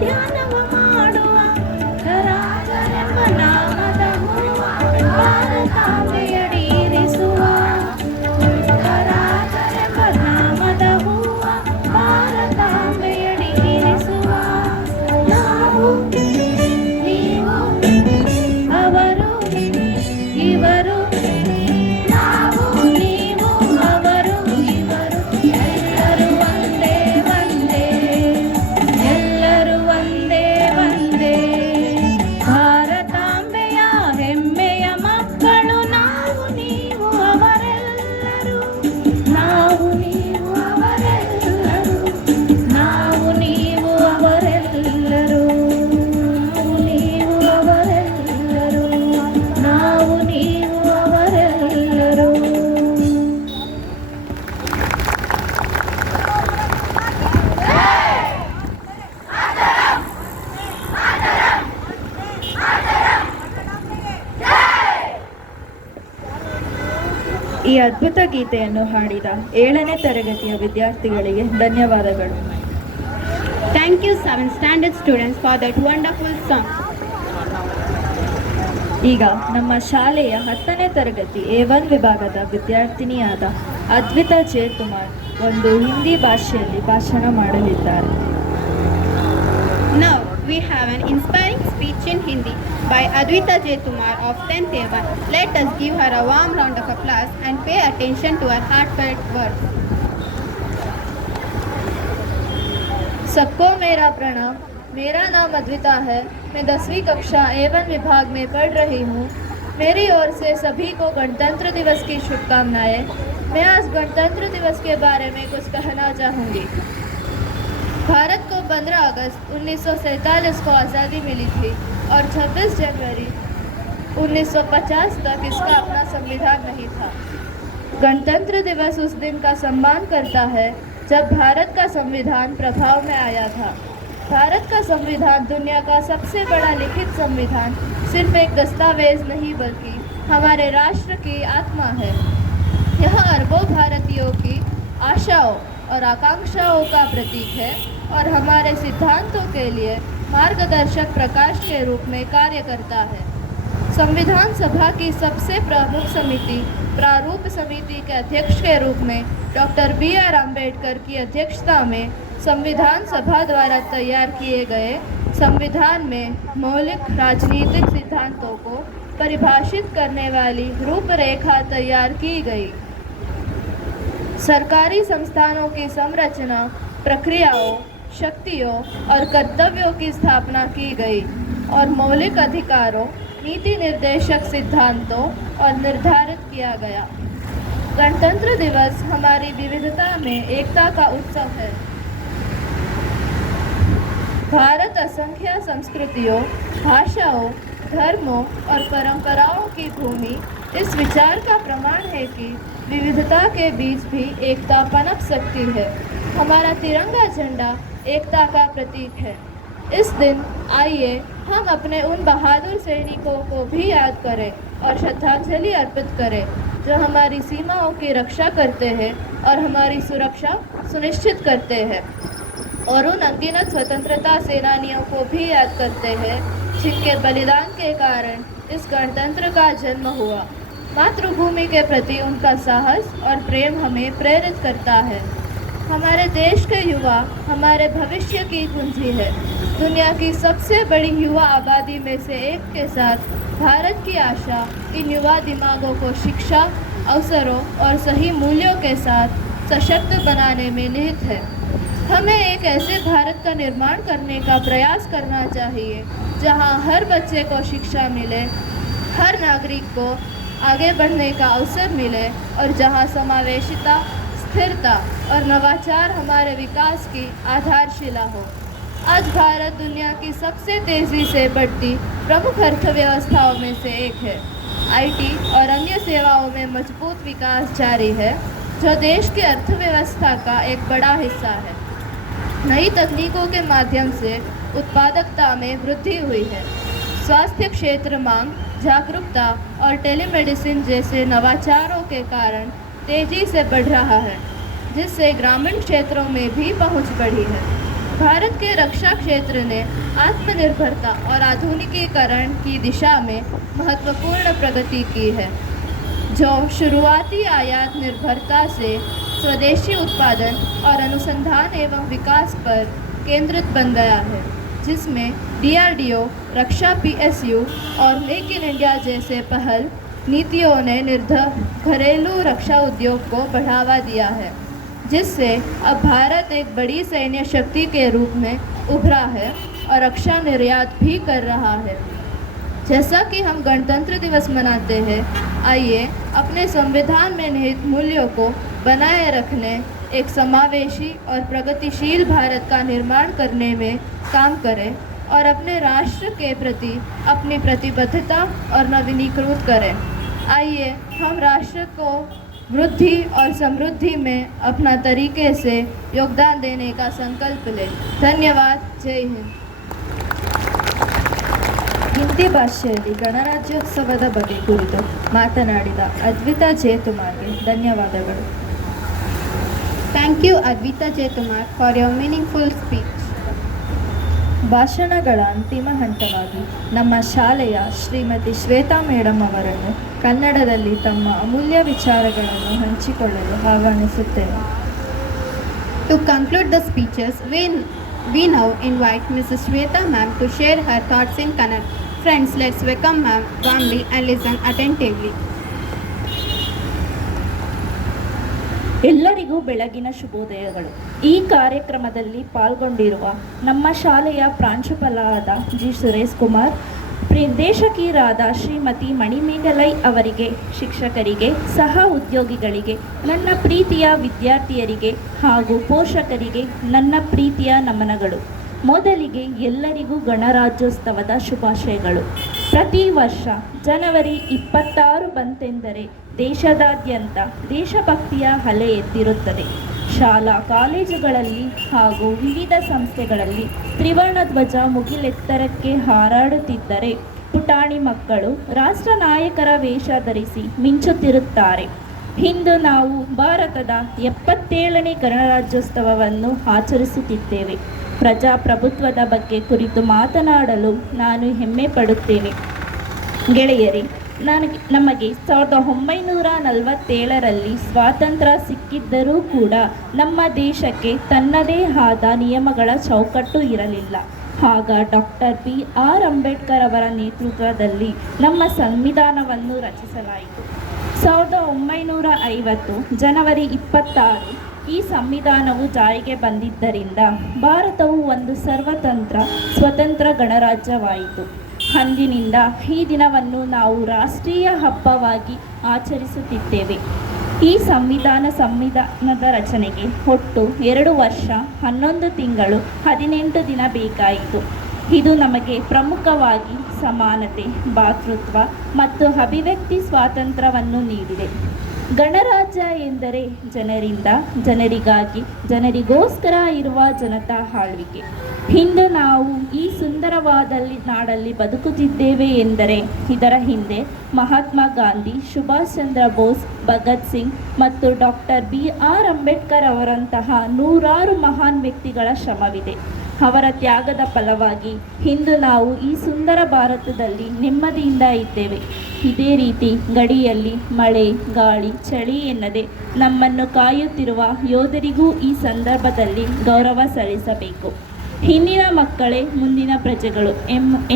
ಧ್ಯಾನವ ಮಾಡುವ ರಾಜರೆಂಬ ನಾಮದ ಹೂವ ಭಾರತಾಂಬೆಯಡಿರಿಸುವ ರಾಜರೆಂಬ ನಾಮದ ಹೂವ ಭಾರತಾಂಬೆಯಡಿರಿಸುವ ನಾವು ನೀವು ಅವರು ಇವರು ನಾವು ನೀವು ಅವರು ಇವರು ಎಲ್ಲರೂ ಒಂದೇ ಒಂದೇ ಎಲ್ಲರೂ ಒಂದೇ ಒಂದೇ ಭಾರತಾಂಬೆಯ ಹೆಮ್ಮೆಯ ಮಕ್ಕಳು ನಾವು ನೀವು ಅವರೆಲ್ಲರೂ ನಾವು ನೀವು ಅವರೆಲ್ಲರೂ ನಾವು ನೀವು ಅವರೆಲ್ಲರೂ ನಾವು ನೀವು ಅವರೆಲ್ಲರೂ ನಾವು ನೀವು ಅವರೆಲ್ಲರೂ ಈ ಅದ್ಭುತ ಗೀತೆಯನ್ನು ಹಾಡಿದ 7ನೇ ತರಗತಿಯ ವಿದ್ಯಾರ್ಥಿಗಳಿಗೆ ಧನ್ಯವಾದಗಳು. Thank you, 7th standard students, for that wonderful song. ಈಗ ನಮ್ಮ ಶಾಲೆಯ 10ನೇ ತರಗತಿ A1 ವಿಭಾಗದ ವಿದ್ಯಾರ್ಥಿನಿಯಾದ ಅದ್ವಿತಾ ಜಯಕುಮಾರ್ ಒಂದು ಹಿಂದಿ ಭಾಷೆಯಲ್ಲಿ ಭಾಷಣ ಮಾಡಲಿದ್ದಾರೆ. Now we have an inspiring speech in Hindi by Advita Jaykumar of 10th A1. Let us give her a warm round of applause and pay attention to her heartfelt words. सबको मेरा प्रणाम. मेरा नाम अद्विता है. मैं 10वीं कक्षा A1 विभाग में पढ़ रही हूँ. मेरी ओर से सभी को गणतंत्र दिवस की शुभकामनाएं. मैं आज गणतंत्र दिवस के बारे में कुछ कहना चाहूँगी. भारत को 15 अगस्त 1947 को आज़ादी मिली थी और 26 जनवरी 1950 तक इसका अपना संविधान नहीं था. गणतंत्र दिवस उस दिन का सम्मान करता है जब भारत का संविधान प्रभाव में आया था. भारत का संविधान दुनिया का सबसे बड़ा लिखित संविधान सिर्फ एक दस्तावेज नहीं बल्कि हमारे राष्ट्र की आत्मा है. यह अरबों भारतीयों की आशाओं और आकांक्षाओं का प्रतीक है और हमारे सिद्धांतों के लिए मार्गदर्शक प्रकाश के रूप में कार्य करता है. संविधान सभा की सबसे प्रमुख समिति प्रारूप समिति के अध्यक्ष के रूप में डॉक्टर B.R. अम्बेडकर की अध्यक्षता में संविधान सभा द्वारा तैयार किए गए संविधान में मौलिक राजनीतिक सिद्धांतों को परिभाषित करने वाली रूपरेखा तैयार की गई. सरकारी संस्थानों की संरचना, प्रक्रियाओं, शक्तियों और कर्तव्यों की स्थापना की गई और मौलिक अधिकारों, नीति निर्देशक सिद्धांतों और निर्धारित किया गया. गणतंत्र दिवस हमारी विविधता में एकता का उत्सव है. भारत असंख्य संस्कृतियों, भाषाओं, धर्मों और परंपराओं की भूमि इस विचार का प्रमाण है कि विविधता के बीच भी एकता पनप सकती है। हमारा तिरंगा झंडा एकता का प्रतीक है। इस दिन आइए हम अपने उन बहादुर सैनिकों को भी याद करें और श्रद्धांजलि अर्पित करें जो हमारी सीमाओं की रक्षा करते हैं और हमारी सुरक्षा सुनिश्चित करते हैं, और उन अनगिनत स्वतंत्रता सेनानियों को भी याद करते हैं जिनके बलिदान के कारण इस गणतंत्र का जन्म हुआ। मातृभूमि के प्रति उनका साहस और प्रेम हमें प्रेरित करता है। हमारे देश के युवा हमारे भविष्य की कुंजी है। दुनिया की सबसे बड़ी युवा आबादी में से एक के साथ भारत की आशा इन युवा दिमागों को शिक्षा, अवसरों और सही मूल्यों के साथ सशक्त बनाने में निहित है। हमें एक ऐसे भारत का निर्माण करने का प्रयास करना चाहिए जहां हर बच्चे को शिक्षा मिले, हर नागरिक को आगे बढ़ने का अवसर मिले और जहां समावेशिता, स्थिरता और नवाचार हमारे विकास की आधारशिला हो। आज भारत दुनिया की सबसे तेज़ी से बढ़ती प्रमुख अर्थव्यवस्थाओं में से एक है। आईटी और अन्य सेवाओं में मजबूत विकास जारी है, जो देश की अर्थव्यवस्था का एक बड़ा हिस्सा है। नई तकनीकों के माध्यम से उत्पादकता में वृद्धि हुई है। स्वास्थ्य क्षेत्र मांग, जागरूकता और टेलीमेडिसिन जैसे नवाचारों के कारण तेज़ी से बढ़ रहा है, जिससे ग्रामीण क्षेत्रों में भी पहुंच बढ़ी है। भारत के रक्षा क्षेत्र ने आत्मनिर्भरता और आधुनिकीकरण की दिशा में महत्वपूर्ण प्रगति की है, जो शुरुआती आयात निर्भरता से स्वदेशी उत्पादन और अनुसंधान एवं विकास पर केंद्रित बन गया है, जिसमें DRDO, रक्षा PSU और मेक इन इंडिया जैसे पहल नीतियों ने घरेलू रक्षा उद्योग को बढ़ावा दिया है, जिससे अब भारत एक बड़ी सैन्य शक्ति के रूप में उभरा है और रक्षा निर्यात भी कर रहा है। जैसा कि हम गणतंत्र दिवस मनाते हैं, आइए अपने संविधान में निहित मूल्यों को बनाए रखने, एक समावेशी और प्रगतिशील भारत का निर्माण करने में काम करें और अपने राष्ट्र के प्रति अपनी प्रतिबद्धता और नवीनीकृत करें। आइए हम राष्ट्र को वृद्धि और समृद्धि में अपना तरीके से योगदान देने का संकल्प लें। धन्यवाद। जय हिंद। ಹಿಂದಿ ಭಾಷೆಯಲ್ಲಿ ಗಣರಾಜ್ಯೋತ್ಸವದ ಬಗ್ಗೆ ಕುರಿತು ಮಾತನಾಡಿದ ಅದ್ವಿತಾ ಜೇತುಮಾರ್ಗೆ ಧನ್ಯವಾದಗಳು. Thank you, Advita Jetumar, for your meaningful speech. ಭಾಷಣಗಳ ಅಂತಿಮ ಹಂತವಾಗಿ ನಮ್ಮ ಶಾಲೆಯ ಶ್ರೀಮತಿ ಶ್ವೇತಾ ಮೇಡಮ್ ಅವರನ್ನು ಕನ್ನಡದಲ್ಲಿ ತಮ್ಮ ಅಮೂಲ್ಯ ವಿಚಾರಗಳನ್ನು ಹಂಚಿಕೊಳ್ಳಲು ಆಹ್ವಾನಿಸುತ್ತೇನೆ. To conclude the speeches, we now invite Mrs. Shweta ma'am to share her thoughts in Kannada. Friends, let's welcome ma'am warmly and listen attentively. ಎಲ್ಲರಿಗೂ ಬೆಳಗಿನ ಶುಭೋದಯಗಳು. ಈ ಕಾರ್ಯಕ್ರಮದಲ್ಲಿ ಪಾಲ್ಗೊಂಡಿರುವ ನಮ್ಮ ಶಾಲೆಯ ಪ್ರಾಂಶುಪಾಲರಾದ ಜಿ ಸುರೇಶ್ ಕುಮಾರ್, ನಿರ್ದೇಶಕಿಯರಾದ ಶ್ರೀಮತಿ ಮಣಿಮೇಘಲೈ ಅವರಿಗೆ, ಶಿಕ್ಷಕರಿಗೆ, ಸಹ ಉದ್ಯೋಗಿಗಳಿಗೆ, ನನ್ನ ಪ್ರೀತಿಯ ವಿದ್ಯಾರ್ಥಿಯರಿಗೆ ಹಾಗೂ ಪೋಷಕರಿಗೆ ನನ್ನ ಪ್ರೀತಿಯ ನಮನಗಳು. ಮೊದಲಿಗೆ ಎಲ್ಲರಿಗೂ ಗಣರಾಜ್ಯೋತ್ಸವದ ಶುಭಾಶಯಗಳು. ಪ್ರತಿ ವರ್ಷ ಜನವರಿ 26 ಬಂತೆಂದರೆ ದೇಶದಾದ್ಯಂತ ದೇಶಭಕ್ತಿಯ ಅಲೆ ಎದ್ದಿರುತ್ತದೆ. ಶಾಲಾ ಕಾಲೇಜುಗಳಲ್ಲಿ ಹಾಗೂ ವಿವಿಧ ಸಂಸ್ಥೆಗಳಲ್ಲಿ ತ್ರಿವರ್ಣ ಧ್ವಜ ಮುಗಿಲೆತ್ತರಕ್ಕೆ ಹಾರಾಡುತ್ತಿದ್ದರೆ ಪುಟಾಣಿ ಮಕ್ಕಳು ರಾಷ್ಟ್ರ ನಾಯಕರ ವೇಷ ಧರಿಸಿ ಮಿಂಚುತ್ತಿರುತ್ತಾರೆ. ಇಂದು ನಾವು ಭಾರತದ 77ನೇ ಗಣರಾಜ್ಯೋತ್ಸವವನ್ನು ಆಚರಿಸುತ್ತಿದ್ದೇವೆ. ಪ್ರಜಾಪ್ರಭುತ್ವದ ಬಗ್ಗೆ ಕುರಿತು ಮಾತನಾಡಲು ನಾನು ಹೆಮ್ಮೆ ಪಡುತ್ತೇನೆ. ಗೆಳೆಯರೇ, ನಮಗೆ 1947ರಲ್ಲಿ ಸ್ವಾತಂತ್ರ್ಯ ಸಿಕ್ಕಿದ್ದರೂ ಕೂಡ ನಮ್ಮ ದೇಶಕ್ಕೆ ತನ್ನದೇ ಆದ ನಿಯಮಗಳ ಚೌಕಟ್ಟು ಇರಲಿಲ್ಲ. ಆಗ ಡಾಕ್ಟರ್ BR ಅಂಬೇಡ್ಕರ್ ಅವರ ನೇತೃತ್ವದಲ್ಲಿ ನಮ್ಮ ಸಂವಿಧಾನವನ್ನು ರಚಿಸಲಾಯಿತು. 1950 ಜನವರಿ 26 ಈ ಸಂವಿಧಾನವು ಜಾರಿಗೆ ಬಂದಿದ್ದರಿಂದ ಭಾರತವು ಒಂದು ಸ್ವತಂತ್ರ ಗಣರಾಜ್ಯವಾಯಿತು. ಅಂದಿನಿಂದ ಈ ದಿನವನ್ನು ನಾವು ರಾಷ್ಟ್ರೀಯ ಹಬ್ಬವಾಗಿ ಆಚರಿಸುತ್ತಿದ್ದೇವೆ. ಈ ಸಂವಿಧಾನದ ರಚನೆಗೆ ಒಟ್ಟು 2 ವರ್ಷ 11 ತಿಂಗಳು 18 ದಿನ ಬೇಕಾಯಿತು. ಇದು ನಮಗೆ ಪ್ರಮುಖವಾಗಿ ಸಮಾನತೆ, ಭಾತೃತ್ವ ಮತ್ತು ಅಭಿವ್ಯಕ್ತಿ ಸ್ವಾತಂತ್ರ್ಯವನ್ನು ನೀಡಿದೆ. ಗಣರಾಜ್ಯ ಎಂದರೆ ಜನರಿಂದ, ಜನರಿಗಾಗಿ, ಜನರಿಗೋಸ್ಕರ ಇರುವ ಜನತಾ ಆಳ್ವಿಕೆ. ಇಂದು ನಾವು ಈ ಸುಂದರವಾದ ನಾಡಲ್ಲಿ ಬದುಕುತ್ತಿದ್ದೇವೆ ಎಂದರೆ ಇದರ ಹಿಂದೆ ಮಹಾತ್ಮ ಗಾಂಧಿ, ಸುಭಾಷ್ ಚಂದ್ರ ಬೋಸ್, ಭಗತ್ ಸಿಂಗ್ ಮತ್ತು ಡಾಕ್ಟರ್ BR ಅಂಬೇಡ್ಕರ್ ಅವರಂತಹ ನೂರಾರು ಮಹಾನ್ ವ್ಯಕ್ತಿಗಳ ಶ್ರಮವಿದೆ. ಅವರ ತ್ಯಾಗದ ಫಲವಾಗಿ ಇಂದು ನಾವು ಈ ಸುಂದರ ಭಾರತದಲ್ಲಿ ನೆಮ್ಮದಿಯಿಂದ ಇದ್ದೇವೆ. ಇದೇ ರೀತಿ ಗಡಿಯಲ್ಲಿ ಮಳೆ, ಗಾಳಿ, ಚಳಿ ಎನ್ನದೆ ನಮ್ಮನ್ನು ಕಾಯುತ್ತಿರುವ ಯೋಧರಿಗೂ ಈ ಸಂದರ್ಭದಲ್ಲಿ ಗೌರವ ಸಲ್ಲಿಸಬೇಕು. ಹಿಂದಿನ ಮಕ್ಕಳೇ ಮುಂದಿನ ಪ್ರಜೆಗಳು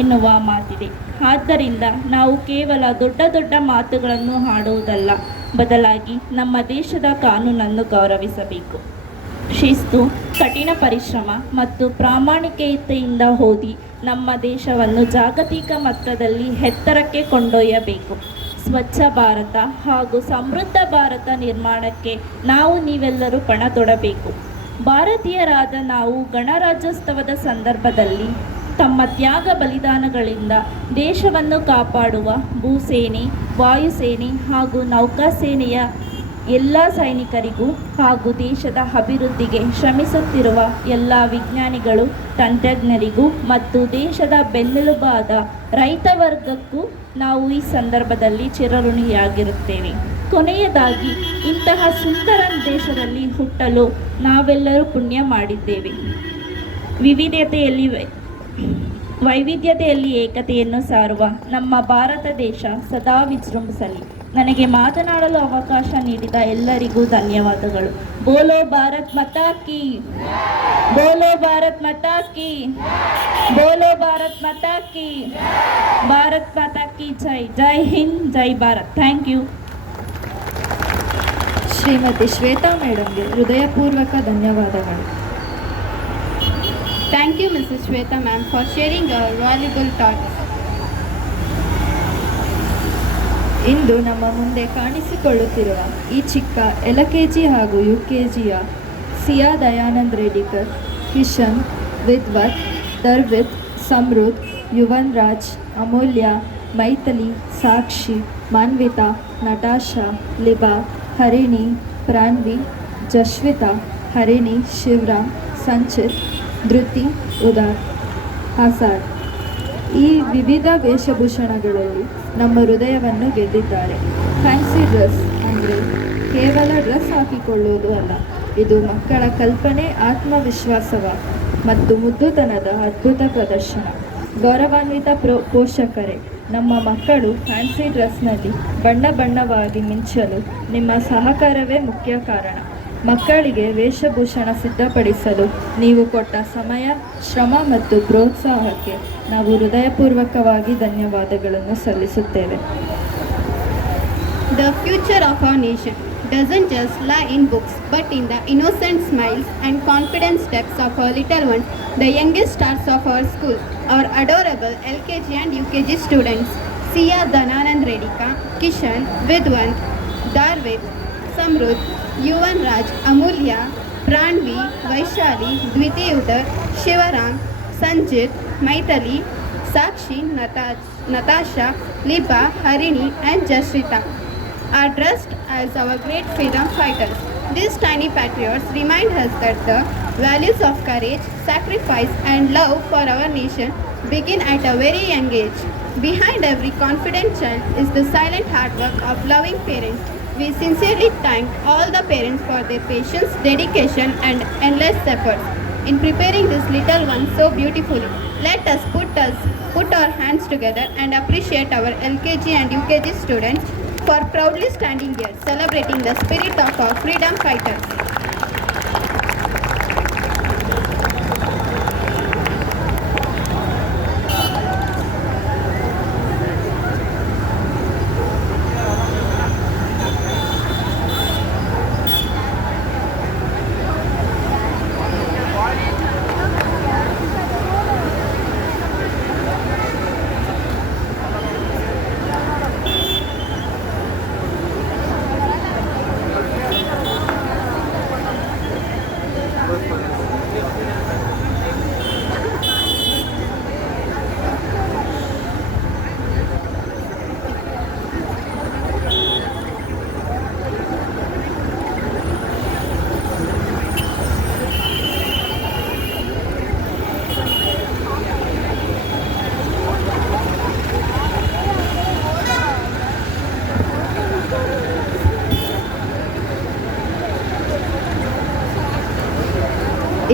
ಎನ್ನುವ ಮಾತಿದೆ. ಆದ್ದರಿಂದ ನಾವು ಕೇವಲ ದೊಡ್ಡ ದೊಡ್ಡ ಮಾತುಗಳನ್ನು ಆಡುವುದಲ್ಲ, ಬದಲಾಗಿ ನಮ್ಮ ದೇಶದ ಕಾನೂನನ್ನು ಗೌರವಿಸಬೇಕು. ಶಿಸ್ತು, ಕಠಿಣ ಪರಿಶ್ರಮ ಮತ್ತು ಪ್ರಾಮಾಣಿಕತೆಯಿಂದ ಓದಿ ನಮ್ಮ ದೇಶವನ್ನು ಜಾಗತಿಕ ಮಟ್ಟದಲ್ಲಿ ಎತ್ತರಕ್ಕೆ ಕೊಂಡೊಯ್ಯಬೇಕು. ಸ್ವಚ್ಛ ಭಾರತ ಹಾಗೂ ಸಮೃದ್ಧ ಭಾರತ ನಿರ್ಮಾಣಕ್ಕೆ ನೀವೆಲ್ಲರೂ ಪಣ ತೊಡಬೇಕು. ಭಾರತೀಯರಾದ ನಾವು ಗಣರಾಜ್ಯೋತ್ಸವದ ಸಂದರ್ಭದಲ್ಲಿ ತಮ್ಮ ತ್ಯಾಗ ಬಲಿದಾನಗಳಿಂದ ದೇಶವನ್ನು ಕಾಪಾಡುವ ಭೂಸೇನೆ, ವಾಯುಸೇನೆ ಹಾಗೂ ನೌಕಾಸೇನೆಯ ಎಲ್ಲ ಸೈನಿಕರಿಗೂ ಹಾಗೂ ದೇಶದ ಅಭಿವೃದ್ಧಿಗೆ ಶ್ರಮಿಸುತ್ತಿರುವ ಎಲ್ಲ ವಿಜ್ಞಾನಿಗಳು, ತಂತ್ರಜ್ಞರಿಗೂ ಮತ್ತು ದೇಶದ ಬೆನ್ನೆಲುಬಾದ ರೈತ ವರ್ಗಕ್ಕೂ ನಾವು ಈ ಸಂದರ್ಭದಲ್ಲಿ ಚಿರಋಣಿಯಾಗಿರುತ್ತೇವೆ. ಕೊನೆಯದಾಗಿ, ಇಂತಹ ಸುಂದರ ದೇಶದಲ್ಲಿ ಹುಟ್ಟಲು ನಾವೆಲ್ಲರೂ ಪುಣ್ಯ ಮಾಡಿದ್ದೇವೆ. ವೈವಿಧ್ಯತೆಯಲ್ಲಿ ಏಕತೆಯನ್ನು ಸಾರುವ ನಮ್ಮ ಭಾರತ ದೇಶ ಸದಾ ವಿಜೃಂಭಿಸಲಿ. ನನಗೆ ಮಾತನಾಡಲು ಅವಕಾಶ ನೀಡಿದ ಎಲ್ಲರಿಗೂ ಧನ್ಯವಾದಗಳು. ಬೋಲೋ ಭಾರತ್ ಮಾತಾ ಕೀ, ಬೋಲೋ ಭಾರತ್ ಮಾತಾ ಕೀ, ಬೋಲೋ ಭಾರತ್ ಮಾತಾ ಕೀ, ಭಾರತ್ ಮಾತಾ ಕೀ ಜೈ. ಜೈ ಹಿಂದ್, ಜೈ ಭಾರತ್. Thank you. ಶ್ರೀಮತಿ ಶ್ವೇತಾ ಮೇಡಮ್ಗೆ ಹೃದಯಪೂರ್ವಕ ಧನ್ಯವಾದಗಳು. Thank you, Mrs. Shweta ma'am, for sharing your valuable thoughts. ಇಂದು ನಮ್ಮ ಮುಂದೆ ಕಾಣಿಸಿಕೊಳ್ಳುತ್ತಿರುವ ಈ ಚಿಕ್ಕ LKG ಹಾಗೂ UKGಯ ಸಿಯಾ ದಯಾನಂದ್ ರೆಡ್ಡಿಕರ್, ಕಿಶನ್, ವಿದ್ವತ್, ದರ್ವಿತ್, ಸಮೃದ್ಧ್, ಯುವನ್ ರಾಜ್, ಅಮೂಲ್ಯ, ಮೈಥಿಲಿ, ಸಾಕ್ಷಿ, ಮಾನ್ವಿತಾ, ನಟಾಶಾ, ಲಿಬಾ, ಹರಿಣಿ, ಪ್ರಾನ್ವಿ, ಜಶ್ವಿತಾ, ಹರಿಣಿ, ಶಿವರಾಮ್, ಸಂಚಿತ್, ಧೃತಿ, ಉದಾರ್, ಆಸಾದ್ ಈ ವಿವಿಧ ವೇಷಭೂಷಣಗಳಲ್ಲಿ ನಮ್ಮ ಹೃದಯವನ್ನು ಗೆದ್ದಿದ್ದಾರೆ. ಫ್ಯಾನ್ಸಿ ಡ್ರೆಸ್ ಅಂದರೆ ಕೇವಲ ಡ್ರೆಸ್ ಹಾಕಿಕೊಳ್ಳುವುದು ಅಲ್ಲ, ಇದು ಮಕ್ಕಳ ಕಲ್ಪನೆ, ಆತ್ಮವಿಶ್ವಾಸವ ಮತ್ತು ಮುದ್ದುತನದ ಅದ್ಭುತ ಪ್ರದರ್ಶನ. ಗೌರವಾನ್ವಿತ ಪೋಷಕರೇ, ನಮ್ಮ ಮಕ್ಕಳು ಫ್ಯಾನ್ಸಿ ಡ್ರೆಸ್ನಲ್ಲಿ ಬಣ್ಣ ಬಣ್ಣವಾಗಿ ಮಿಂಚಲು ನಿಮ್ಮ ಸಹಕಾರವೇ ಮುಖ್ಯ ಕಾರಣ. ಮಕ್ಕಳಿಗೆ ವೇಷಭೂಷಣ ಸಿದ್ಧಪಡಿಸಲು ನೀವು ಕೊಟ್ಟ ಸಮಯ, ಶ್ರಮ ಮತ್ತು ಪ್ರೋತ್ಸಾಹಕ್ಕೆ ನಾವು ಹೃದಯಪೂರ್ವಕವಾಗಿ ಧನ್ಯವಾದಗಳನ್ನು ಸಲ್ಲಿಸುತ್ತೇವೆ. The future of our nation doesn't just lie in books, but in the innocent smiles and confident steps of our little ones, the youngest stars of our school, our adorable LKG and UKG students, Siya Dhananand Redika, Kishan, Vidwant, Darvit, Samruddh, Yuvan Raj, Amulya, Pranvi, Vaishali, Dviti Udar, Shivaram, Sanjit, Maithili, Sakshi, Natasha, Liba, Harini and Jashrita are dressed as our great freedom fighters. These tiny patriots remind us that the values of courage, sacrifice and love for our nation begin at a very young age. Behind every confident child is the silent hard work of loving parents. We sincerely thank all the parents for their patience, dedication and endless efforts in preparing this little one so beautifully. Let us put our hands together and appreciate our LKG and UKG students for proudly standing here, celebrating the spirit of our freedom fighters.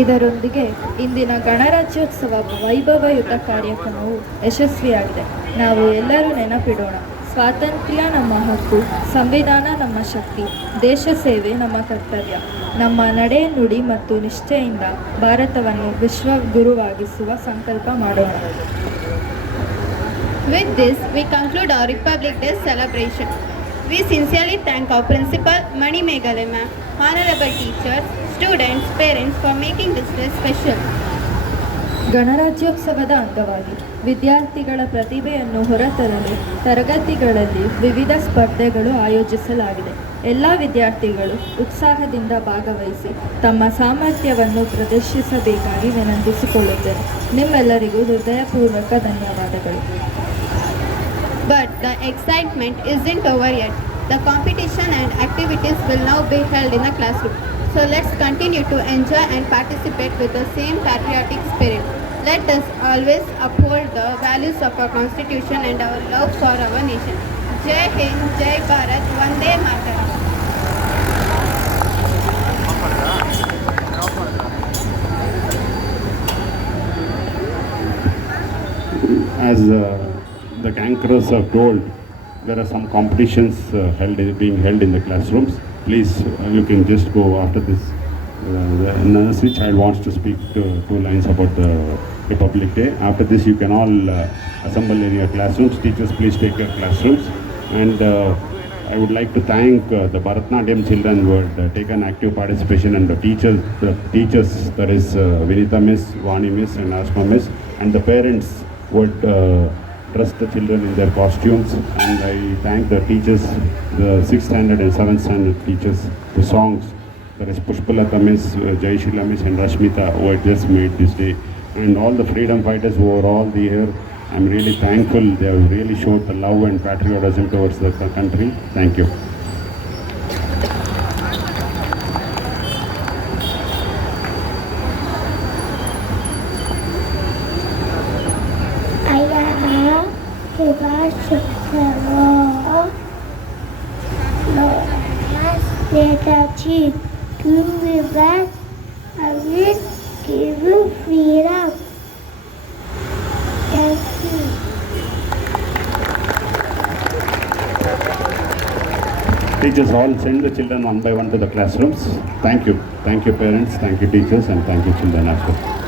ಇದರೊಂದಿಗೆ ಇಂದಿನ ಗಣರಾಜ್ಯೋತ್ಸವ ವೈಭವಯುತ ಕಾರ್ಯಕ್ರಮವು ಯಶಸ್ವಿಯಾಗಿದೆ. ನಾವು ಎಲ್ಲರೂ ನೆನಪಿಡೋಣ, ಸ್ವಾತಂತ್ರ್ಯ ನಮ್ಮ ಹಕ್ಕು, ಸಂವಿಧಾನ ನಮ್ಮ ಶಕ್ತಿ, ದೇಶ ಸೇವೆ ನಮ್ಮ ಕರ್ತವ್ಯ. ನಮ್ಮ ನಡೆ, ನುಡಿ ಮತ್ತು ನಿಷ್ಠೆಯಿಂದ ಭಾರತವನ್ನು ವಿಶ್ವಗುರುವಾಗಿಸುವ ಸಂಕಲ್ಪ ಮಾಡೋಣ. With this, we conclude our Republic Day celebration. We sincerely thank our principal, Mani Megale ma'am, honorable teachers, students, parents for making this day special. ಗಣರಾಜ್ಯೋತ್ಸವದ ಅಂಗವಾಗಿ ವಿದ್ಯಾರ್ಥಿಗಳ ಪ್ರತಿಭೆಯನ್ನು ಹೊರತರಲು ತರಗತಿಗಳಲ್ಲಿ ವಿವಿಧ ಸ್ಪರ್ಧೆಗಳು ಆಯೋಜಿಸಲಾಗಿದೆ. ಎಲ್ಲ ವಿದ್ಯಾರ್ಥಿಗಳು ಉತ್ಸಾಹದಿಂದ ಭಾಗವಹಿಸಿ ತಮ್ಮ ಸಾಮರ್ಥ್ಯವನ್ನು ಪ್ರದರ್ಶಿಸಬೇಕಾಗಿ ವಿನಂತಿಸಿಕೊಳ್ಳುತ್ತೇನೆ. ನಿಮ್ಮೆಲ್ಲರಿಗೂ ಹೃದಯಪೂರ್ವಕ ಧನ್ಯವಾದಗಳು. But the excitement isn't over yet. The competition and activities will now be held in the classroom. So let's continue to enjoy and participate with the same patriotic spirit. Let us always uphold the values of our constitution and our love for our nation. Jai Hind, Jai Bharat, Vande Mataram. As the anchors have told, there are some competitions being held in the classrooms. Please, you can just go after this. The nursery child wants to speak two lines about the Republic Day. After this, you can all assemble in your classrooms. Teachers, please take your classrooms. And I would like to thank the Bharatnatyam children who had taken active participation, and the teachers, that is Vinita Miss, Vani Miss and Asma Miss, and the parents would dress the children in their costumes. And I thank the teachers, the 6th standard and 7th standard teachers, the songs, that is Pushpalata Miss, Jaishila Miss and Rashmita, who had just made this day. And all the freedom fighters who are all here, I'm really thankful. They have really showed the love and patriotism towards the country. Thank you. Achieve to be back, I will give you freedom. Thank you. Teachers, all send the children one by one to the classrooms. Thank you. Thank you, parents. Thank you, teachers, and thank you, children as well.